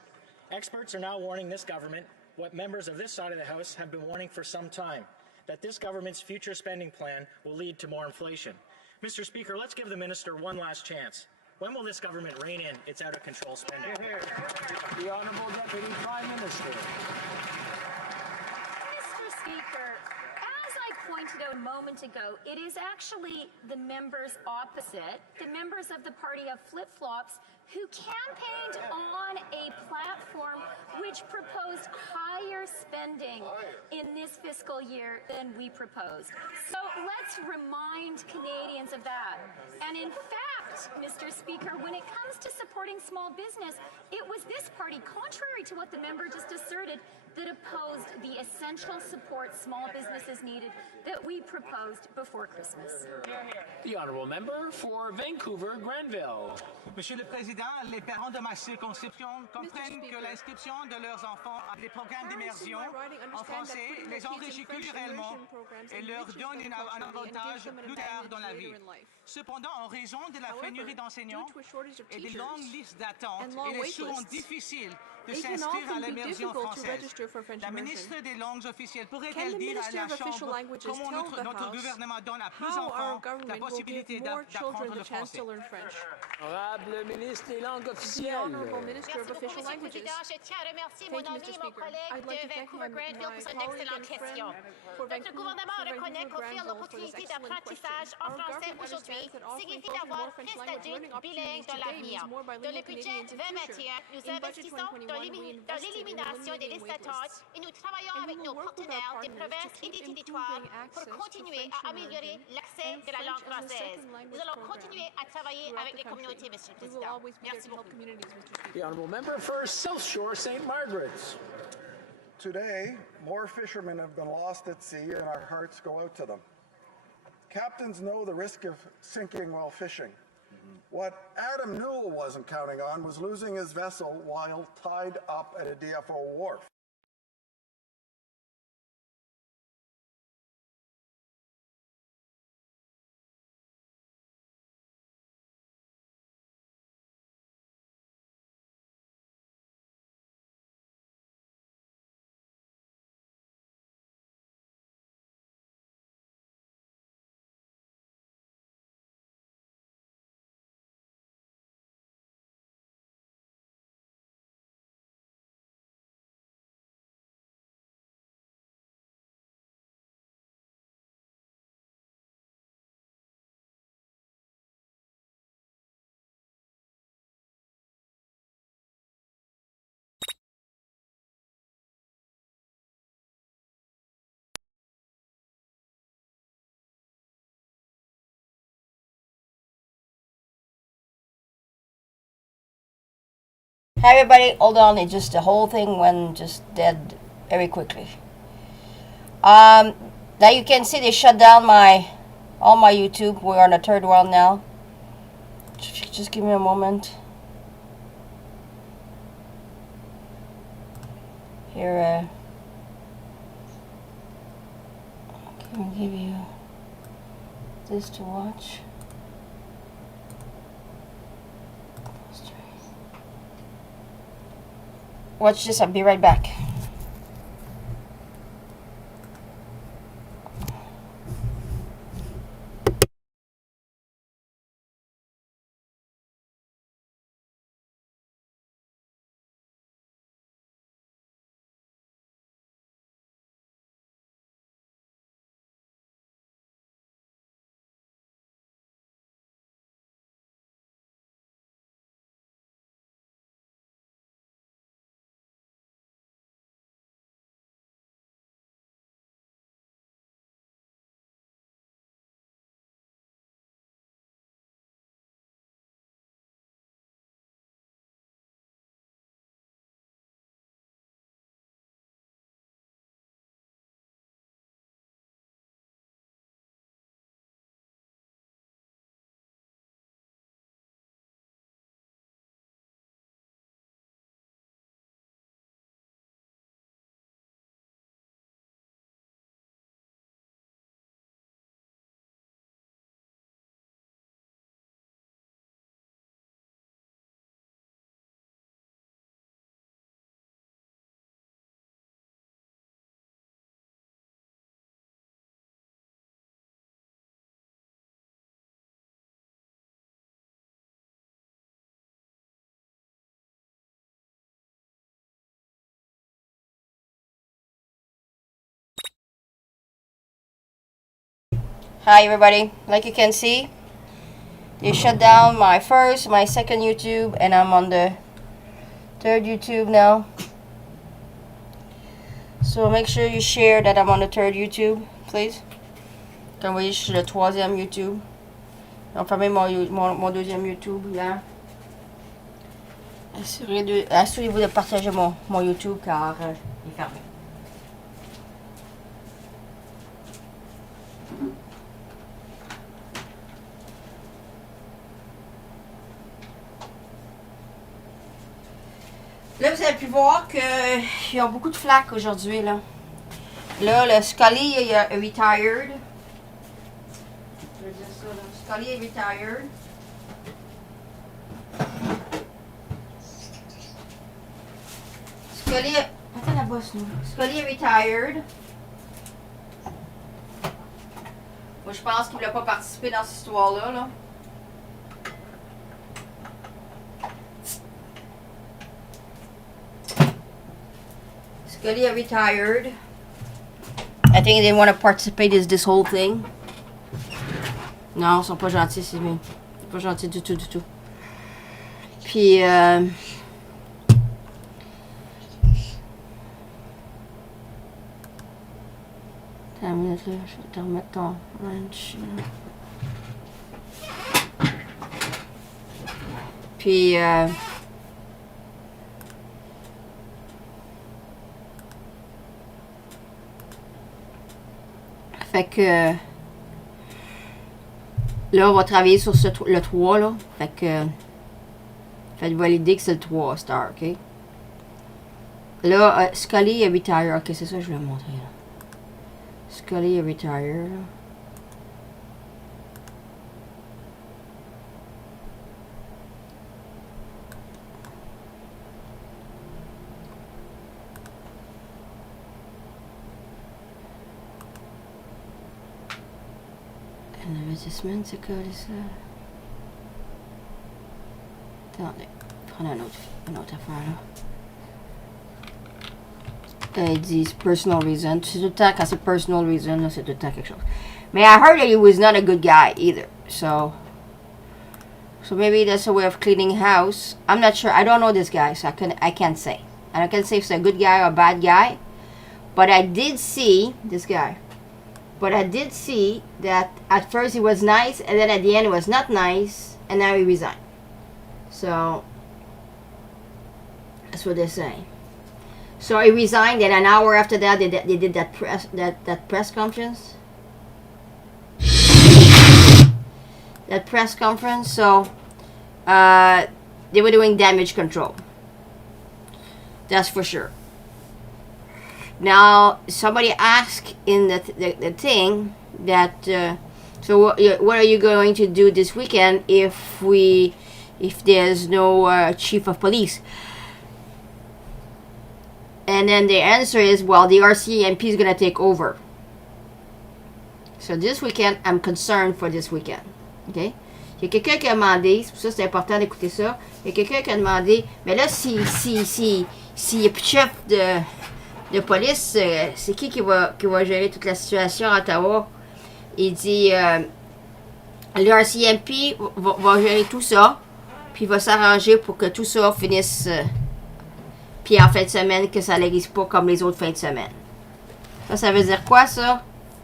Experts are now warning this government, what members of this side of the House have been warning for some time, that this government's future spending plan will lead to more inflation. Mr. Speaker, let's give the minister one last chance. When will this government rein in its out-of-control spending? The Honourable Deputy Prime Minister. Speaker, as I pointed out a moment ago, it is actually the members opposite, the members of the party of flip-flops, who campaigned on a platform which proposed higher spending in this fiscal year than we proposed. So let's remind Canadians of that. And in fact, Mr. Speaker, when it comes to supporting small business, it was this party, contrary to what the member just asserted, that opposed the essential support small businesses needed that we proposed before Christmas. The honourable member for Vancouver, Granville. Monsieur le Président, les parents de ma circonscription comprennent que l'inscription de leurs enfants à des programmes d'immersion en français les enrichit culturellement et leur donne un avantage plus tard dans la vie. Cependant, en raison de la pénurie d'enseignants et des longues listes d'attente, il est souvent difficile de s'inscrire à l'immersion française. La ministre des langues officielles pourrait-elle dire à la Chambre comment notre gouvernement donne à plus d'enfants la possibilité d'apprendre le français? Honorable ministre des langues officielles. Merci beaucoup, Monsieur le Président. Je tiens à remercier mon ami et mon collègue de Vancouver Granville pour son excellente question. Notre gouvernement reconnaît qu'offrir l'opportunité d'apprentissage en français aujourd'hui signifie d'avoir plus d'adultes bilingues dans l'avenir. Dans le budget 2021, nous investissons dans l'élimination des listes d'attente et nous travaillons avec nos partenaires des provinces et des territoires pour continuer à améliorer l'accès de la langue française. Nous allons continuer à travailler avec les communautés, Monsieur le Président. Merci beaucoup. The honourable member for South Shore, St. Margaret's. Today, more fishermen have been lost at sea, and our hearts go out to them. Captains know the risk of sinking while fishing. What Adam Newell wasn't counting on was losing his vessel while tied up at a DFO wharf. Hi everybody, hold on, it just the whole thing went just dead very quickly. Now you can see they shut down all my YouTube. We're on the third one now. Just give me a moment. Here, can I give you this to watch? Watch this, I'll be right back. Hi everybody, like you can see, they shut down my second YouTube, and I'm on the third YouTube now. So make sure you share that I'm on the third YouTube, please. Quand vous voyez, je suis le troisième YouTube. Donc fermez mon deuxième YouTube là. Assurez-vous de partager mon YouTube car il est fermé. Là, vous avez pu voir qu'il y a beaucoup de flaques aujourd'hui, là. Là, le Scully, il est retired. Je vais dire ça, là. Scully est retired. Scully est... Attends la bosse, nous. Scully est retired. Moi, je pense qu'il ne voulait pas participer dans cette histoire-là, là. Scully est retired. I think he didn't want to participate in this whole thing. Non, ils sont pas gentils, c'est bien. Ils sont pas gentils du tout, du tout. Puis, Attends une minute, là. Je vais te remettre ton lunch. Puis, fait que là, on va travailler sur le 3, là. Fait que faites valider que c'est le 3 star, ok? Là, Scully est retire. Ok, c'est ça que je voulais montrer, là. Scully est retire, là. Un investissement, c'est quoi ça? Attendez, prendre une autre affaire là. Ils disent personal reason. C'est tout le temps, quand c'est personal reason, c'est tout le temps quelque chose. Mais I heard that he was not a good guy either. So maybe that's a way of cleaning house. I'm not sure. I don't know this guy, so I can't say. And I can't say if it's a good guy or a bad guy. But I did see this guy. But I did see that at first he was nice, and then at the end it was not nice, and now he resigned. So that's what they're saying. So he resigned, and an hour after that they did that press conference. That press conference. So they were doing damage control. That's for sure. Now, somebody asked in the thing that, so what are you going to do this weekend if there's no chief of police? And then the answer is, well, the RCMP is going to take over. So this weekend, I'm concerned for this weekend. Okay? Il y a quelqu'un qui a demandé, c'est pour ça que c'est important d'écouter ça, il y a quelqu'un qui a demandé, mais là, s'il n'y a plus de chef de police, c'est qui va gérer toute la situation à Ottawa? Il dit, le RCMP va gérer tout ça, puis il va s'arranger pour que tout ça finisse, puis en fin de semaine, que ça n'arrive pas comme les autres fins de semaine. Ça veut dire quoi, ça?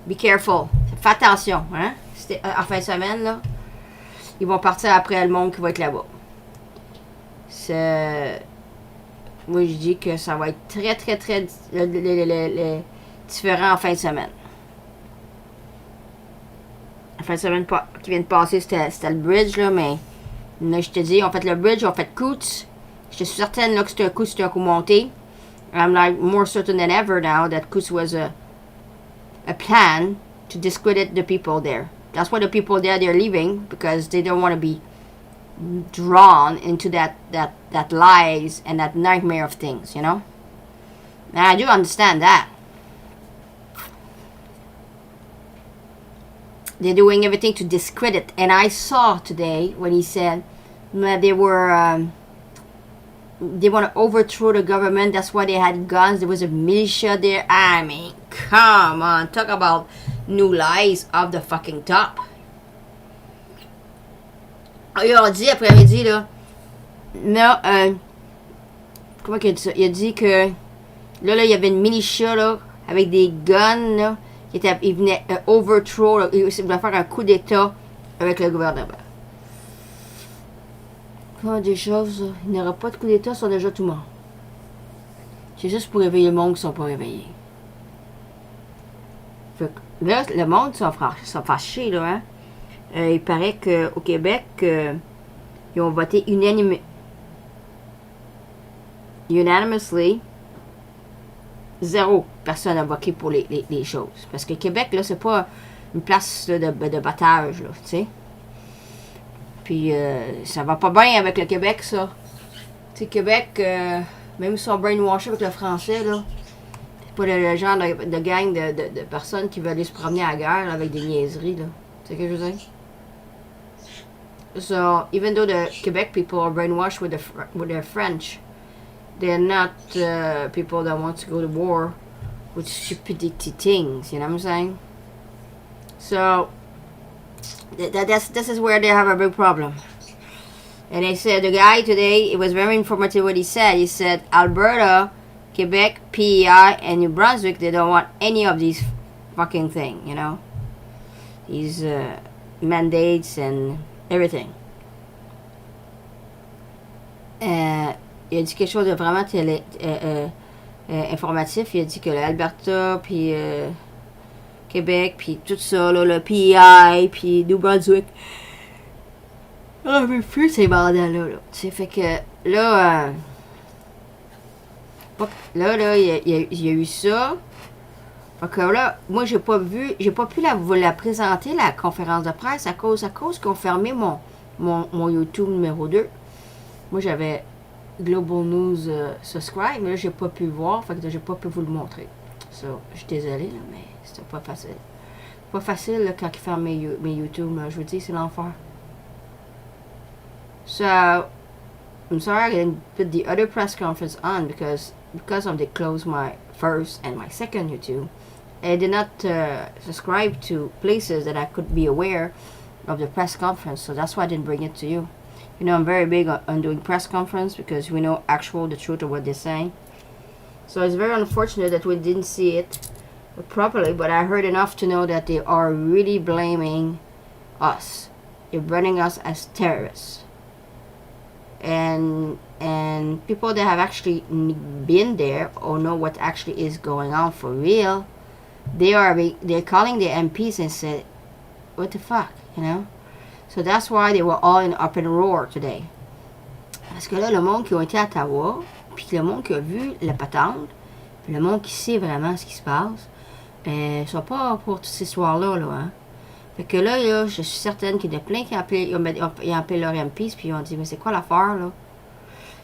Be careful. Fais attention, hein? En fin de semaine, là, ils vont partir après le monde qui va être là-bas. Moi, je dis que ça va être très différent en fin de semaine. La fin de semaine qui vient de passer, c'était le bridge, là, mais là, je te dis, on fait le bridge, on fait coute. Je suis certaine là, que c'était un coup monté. I'm like more certain than ever now that coute was a plan to discredit the people there. That's why the people there, they're leaving, because they don't want to be drawn into that lies and that nightmare of things, you know. And I do understand that. They're doing everything to discredit. And I saw today when he said that they want to overthrow the government. That's why they had guns. There was a militia there. I mean, come on, talk about new lies off the fucking top. Il a dit après-midi, là, non, comment qu'il a dit ça? Il a dit que, là, il y avait une militia, là, avec des guns, là, il venait overthrow, là, il voulait faire un coup d'état avec le gouvernement. Comment des choses, il n'y aura pas de coup d'état, ils sont déjà tout morts. C'est juste pour réveiller le monde qui ne sont pas réveillés. Fait que, là, le monde sont fâchés, là, hein. Il paraît qu'au Québec, ils ont voté unanimement. unanimously, zéro personne n'a voté pour les choses. Parce que Québec, là, c'est pas une place là, de battage, là, tu sais. Puis, ça va pas bien avec le Québec, ça. Tu sais, Québec, même si on brainwash avec le français, là, c'est pas le genre de gang de personnes qui veulent aller se promener à la guerre là, avec des niaiseries, là. Tu sais ce que je veux dire? So, even though the Quebec people are brainwashed with their French, they're not people that want to go to war with stupidity things, you know what I'm saying? So, this is where they have a big problem. And they said, the guy today, it was very informative what he said. He said, Alberta, Quebec, PEI, and New Brunswick, they don't want any of these fucking things, you know? These mandates and everything. Il a dit quelque chose de vraiment informatif. Il a dit que l'Alberta, puis Québec, puis tout ça, là, le PEI, puis New Brunswick. Ah, mais plus ces mandats-là. Là. Fait que là, il y a eu ça. Fait que là, moi, j'ai pas pu vous la présenter, la conférence de presse, à cause qu'ils ont fermé mon YouTube numéro 2. Moi, j'avais Global News Subscribe, mais là, j'ai pas pu le voir, fait que j'ai pas pu vous le montrer. So, je suis désolée, là, mais c'était pas facile. Pas facile, là, quand ils ferment mes YouTube, là. Je vous dis, c'est l'enfer. So, I'm sorry I didn't put the other press conference on because of they closed my first and my second YouTube. I did not subscribe to places that I could be aware of the press conference, so that's why I didn't bring it to you. You know, I'm very big on doing press conference because we know the truth of what they're saying. So it's very unfortunate that we didn't see it properly, but I heard enough to know that they are really blaming us. They're burning us as terrorists. And people that have actually been there or know what actually is going on for real, they're calling the MPs and said, what the fuck, you know? So that's why they were all in up and roar today. Parce que là, le monde qui ont été à Ottawa, puis le monde qui a vu la patente, puis le monde qui sait vraiment ce qui se passe, ils sont pas pour toutes ces histoires-là, là, hein. Fait que là, je suis certaine qu'il y en a plein qui ont appelé leur MPs, puis ils ont dit, mais c'est quoi l'affaire, là?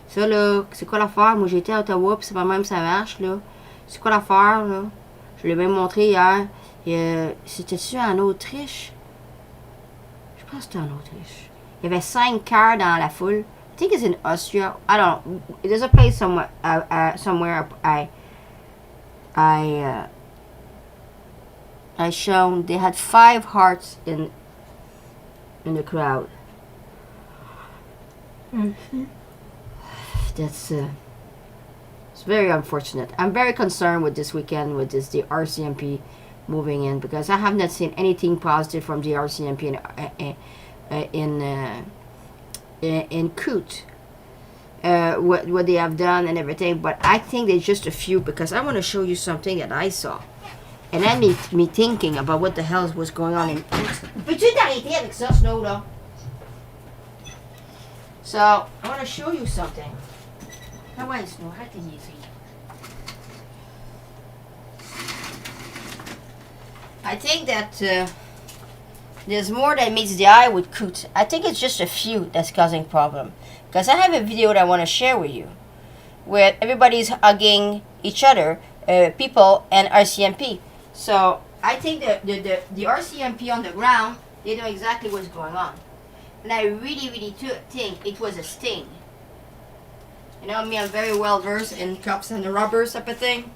Ça, là, c'est quoi l'affaire? Moi, j'étais à Ottawa, puis c'est pas même ça marche, là. C'est quoi l'affaire, là? Je l'ai même montré hier. C'était-tu en Autriche? Je pense que c'était en Autriche. Il y avait 5 cars dans la foule. I think it's in Austria. I don't know. There's a place somewhere I shown they had 5 hearts in the crowd. That's it's very unfortunate. I'm very concerned with this weekend with the RCMP moving in because I have not seen anything positive from the RCMP in coute. What they have done and everything, but I think there's just a few because I want to show you something that I saw. And that made me thinking about what the hell was going on in... Peux-tu t'arrêter avec ça, Snow, là? So, I want to show you something. Ah ouais, Snow, arrête tes niaiseries. I think that there's more that meets the eye with coute. I think it's just a few that's causing problem. Because I have a video that I want to share with you. Where everybody's hugging each other, people and RCMP. So I think the RCMP on the ground, they know exactly what's going on. And I really, really think it was a sting. You know me, I'm very well versed in cups and the rubbers type of thing.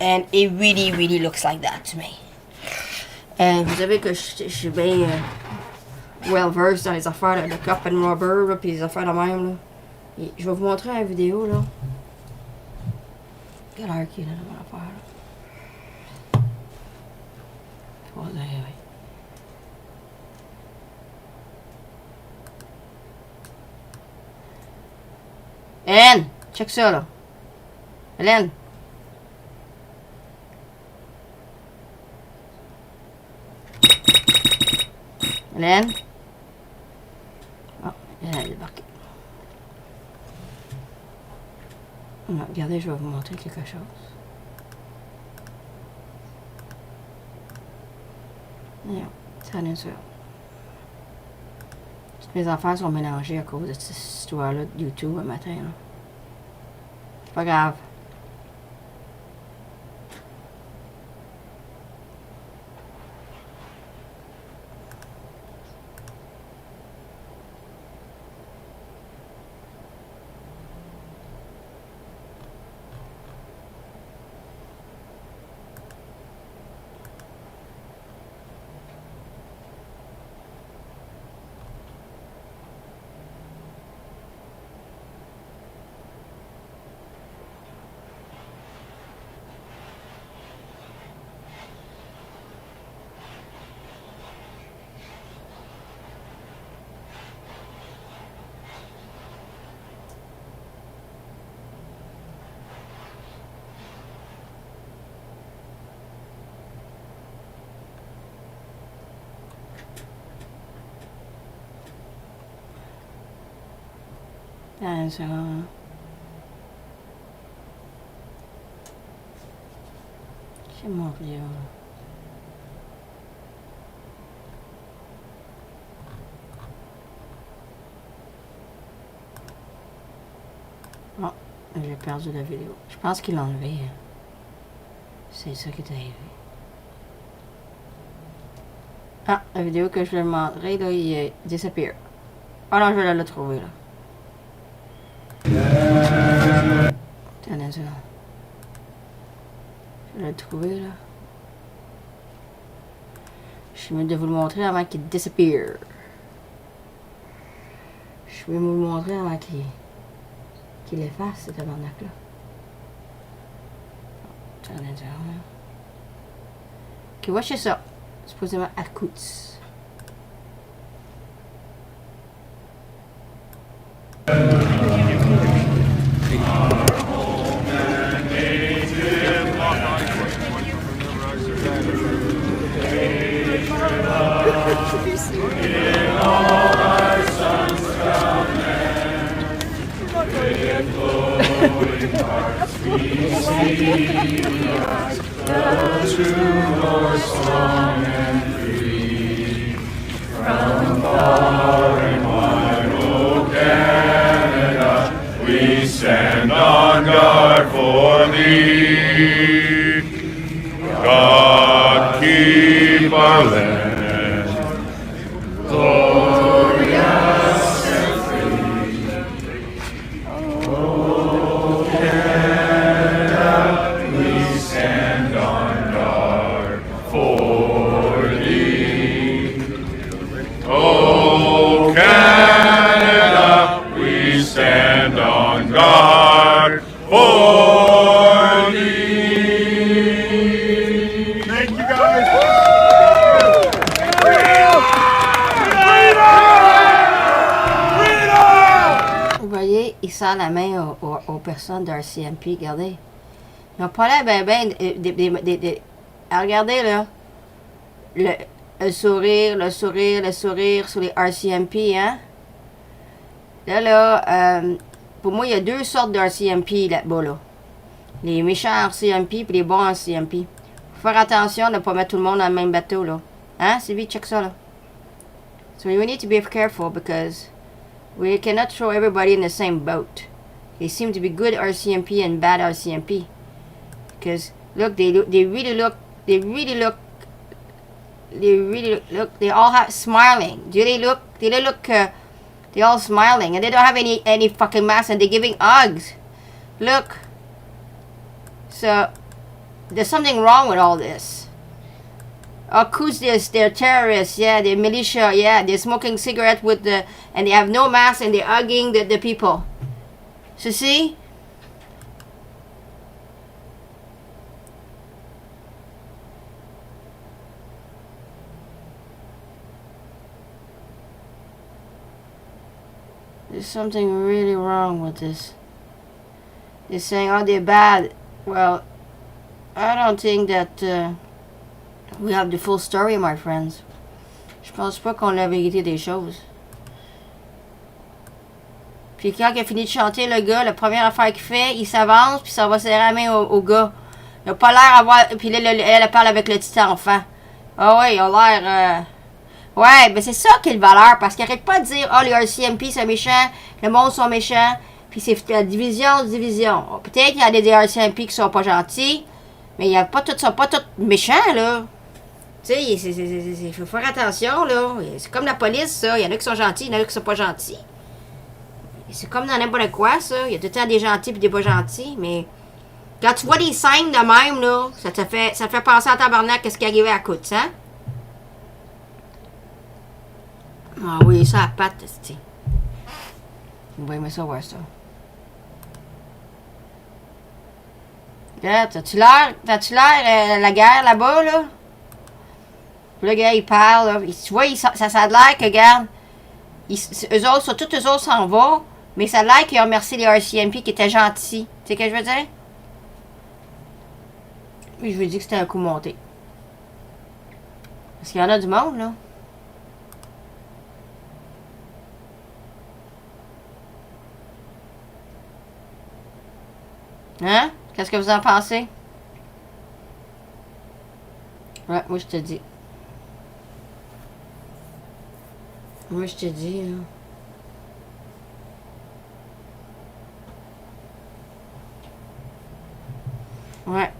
And it really, really looks like that to me. And vous savez que je suis bien well versed dans les affaires de cup and rubber, là, puis les affaires de même. Là. Je vais vous montrer une vidéo là. Quelle heure qu'il est là, mon affaire là. Hélène, check ça là. Hélène. Hélène. Oh, elle a débarqué. Regardez, je vais vous montrer quelque chose. Yeah, ça une seconde. Toutes mes affaires sont mélangées à cause de cette histoire-là de YouTube un matin. C'est pas grave. Une seconde. C'est mon vidéo. Oh, j'ai perdu la vidéo. Je pense qu'il l'a enlevé. C'est ça qui est arrivé. Ah, la vidéo que je vais montrer, là, il disappear. Ah non, je vais la trouver, là. Attendez ça. Je vais le trouver là. Je suis mieux de vous le montrer avant qu'il disappear. Je vais vous le montrer avant qu'il efface cette tabarnak là. Attendez ça. Ok, watchez ça. Supposément à coute. Stand on guard for thee. God keep our land glorious and free. Oh, Canada, we stand on guard for thee. Oh, Canada, we stand on guard for thee. Thank you guys. Vous voyez, il sert la main aux personnes d'RCMP. Regardez. Ils n'ont pas l'air ben regardez là. Le sourire, le sourire, le sourire sur les RCMP, hein. Là, pour moi, il y a deux sortes de RCMP là-bas, là. Les méchants RCMP et les bons RCMP. Faut faire attention de ne pas mettre tout le monde dans le même bateau, là. Hein, Sylvie, check ça, là. So we need to be careful because we cannot throw everybody in the same boat. They seem to be good RCMP and bad RCMP. Because, look, they really look, they all have smiling. They all smiling and they don't have any fucking mask and they're giving hugs. Look. So there's something wrong with all this. Of course they're terrorists, yeah, they're militia, yeah, they're smoking cigarettes with and they have no mask and they're hugging the people. So see? There's something really wrong with this. They're saying, oh, they're bad. Well, I don't think that we have the full story, my friends. Je pense pas qu'on a la vérité des choses. Puis quand il a fini de chanter, le gars, la première affaire qu'il fait, il s'avance, puis ça va serrer la main au gars. Il a pas l'air à avoir... Puis là, elle parle avec le petit enfant. Ah ouais, il a l'air... Ouais, ben c'est ça qui est le valeur, parce qu'il arrête pas de dire « Ah, les RCMP, c'est méchant, le monde sont méchants. » Puis c'est la division. Peut-être qu'il y a des RCMP qui sont pas gentils, mais il y a pas tous, sont pas tous méchants, là. Tu sais, il faut faire attention, là. C'est comme la police, ça. Il y en a qui sont gentils, il y en a qui sont pas gentils. C'est comme dans n'importe quoi, ça. Il y a tout le temps des gentils et des pas gentils, mais... Quand tu vois des scènes de même, là, ça te fait penser à tabarnak à ce qui arrivait à Coute, hein? Ah oui, ça à patte, tu sais. On va aimer ça, voir ça. Regarde, t'as-tu l'air la guerre là-bas, là? Le gars, il parle, là. Tu vois, ça a l'air que, regarde, eux autres, tous eux autres s'en vont, mais ça a l'air qu'ils ont remercié les RCMP qui étaient gentils. Tu sais ce que je veux dire? Oui, je veux dire que c'était un coup monté. Parce qu'il y en a du monde, là. Hein? Qu'est-ce que vous en pensez? Ouais, moi je te dis. Moi je te dis, là. Ouais.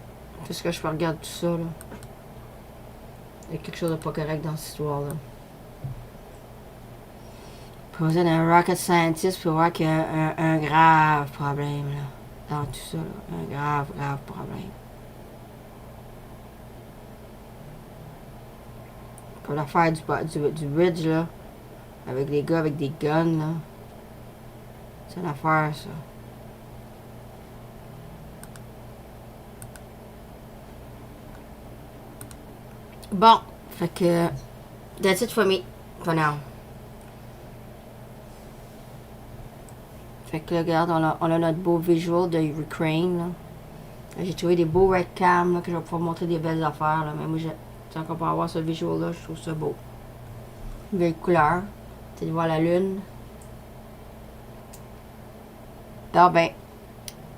Qu'est-ce que je peux regarder tout ça, là? Il y a quelque chose de pas correct dans cette histoire-là. Poser un rocket scientist pour voir qu'il y a un grave problème, là. Dans tout ça, là. Un grave problème. Pour l'affaire du bridge, là. Avec les gars avec des guns, là. C'est une affaire, ça. Bon, fait que... That's it for me, for now. Fait que là, regarde, on a notre beau visual de Ukraine, là. J'ai trouvé des beaux webcams, là, que je vais pouvoir montrer des belles affaires, là. Mais moi, tant qu'on peut avoir ce visual-là, je trouve ça beau. Une belle couleur. Tu sais, voir la lune. Donc, ben,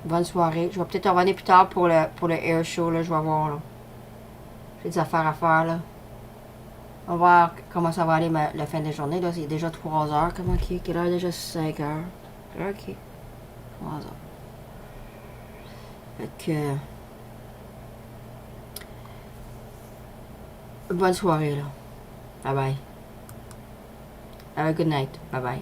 bonne soirée. Je vais peut-être revenir plus tard pour le air show, là. Je vais voir, là. J'ai des affaires à faire, là. On va voir comment ça va aller la fin de la journée, là. C'est déjà 3 heures. Comment qui est? Quelle heure déjà? 5 heures. Ok. 3 heures. Fait que... Bonne soirée, là. Bye bye. Have a good night. Bye bye.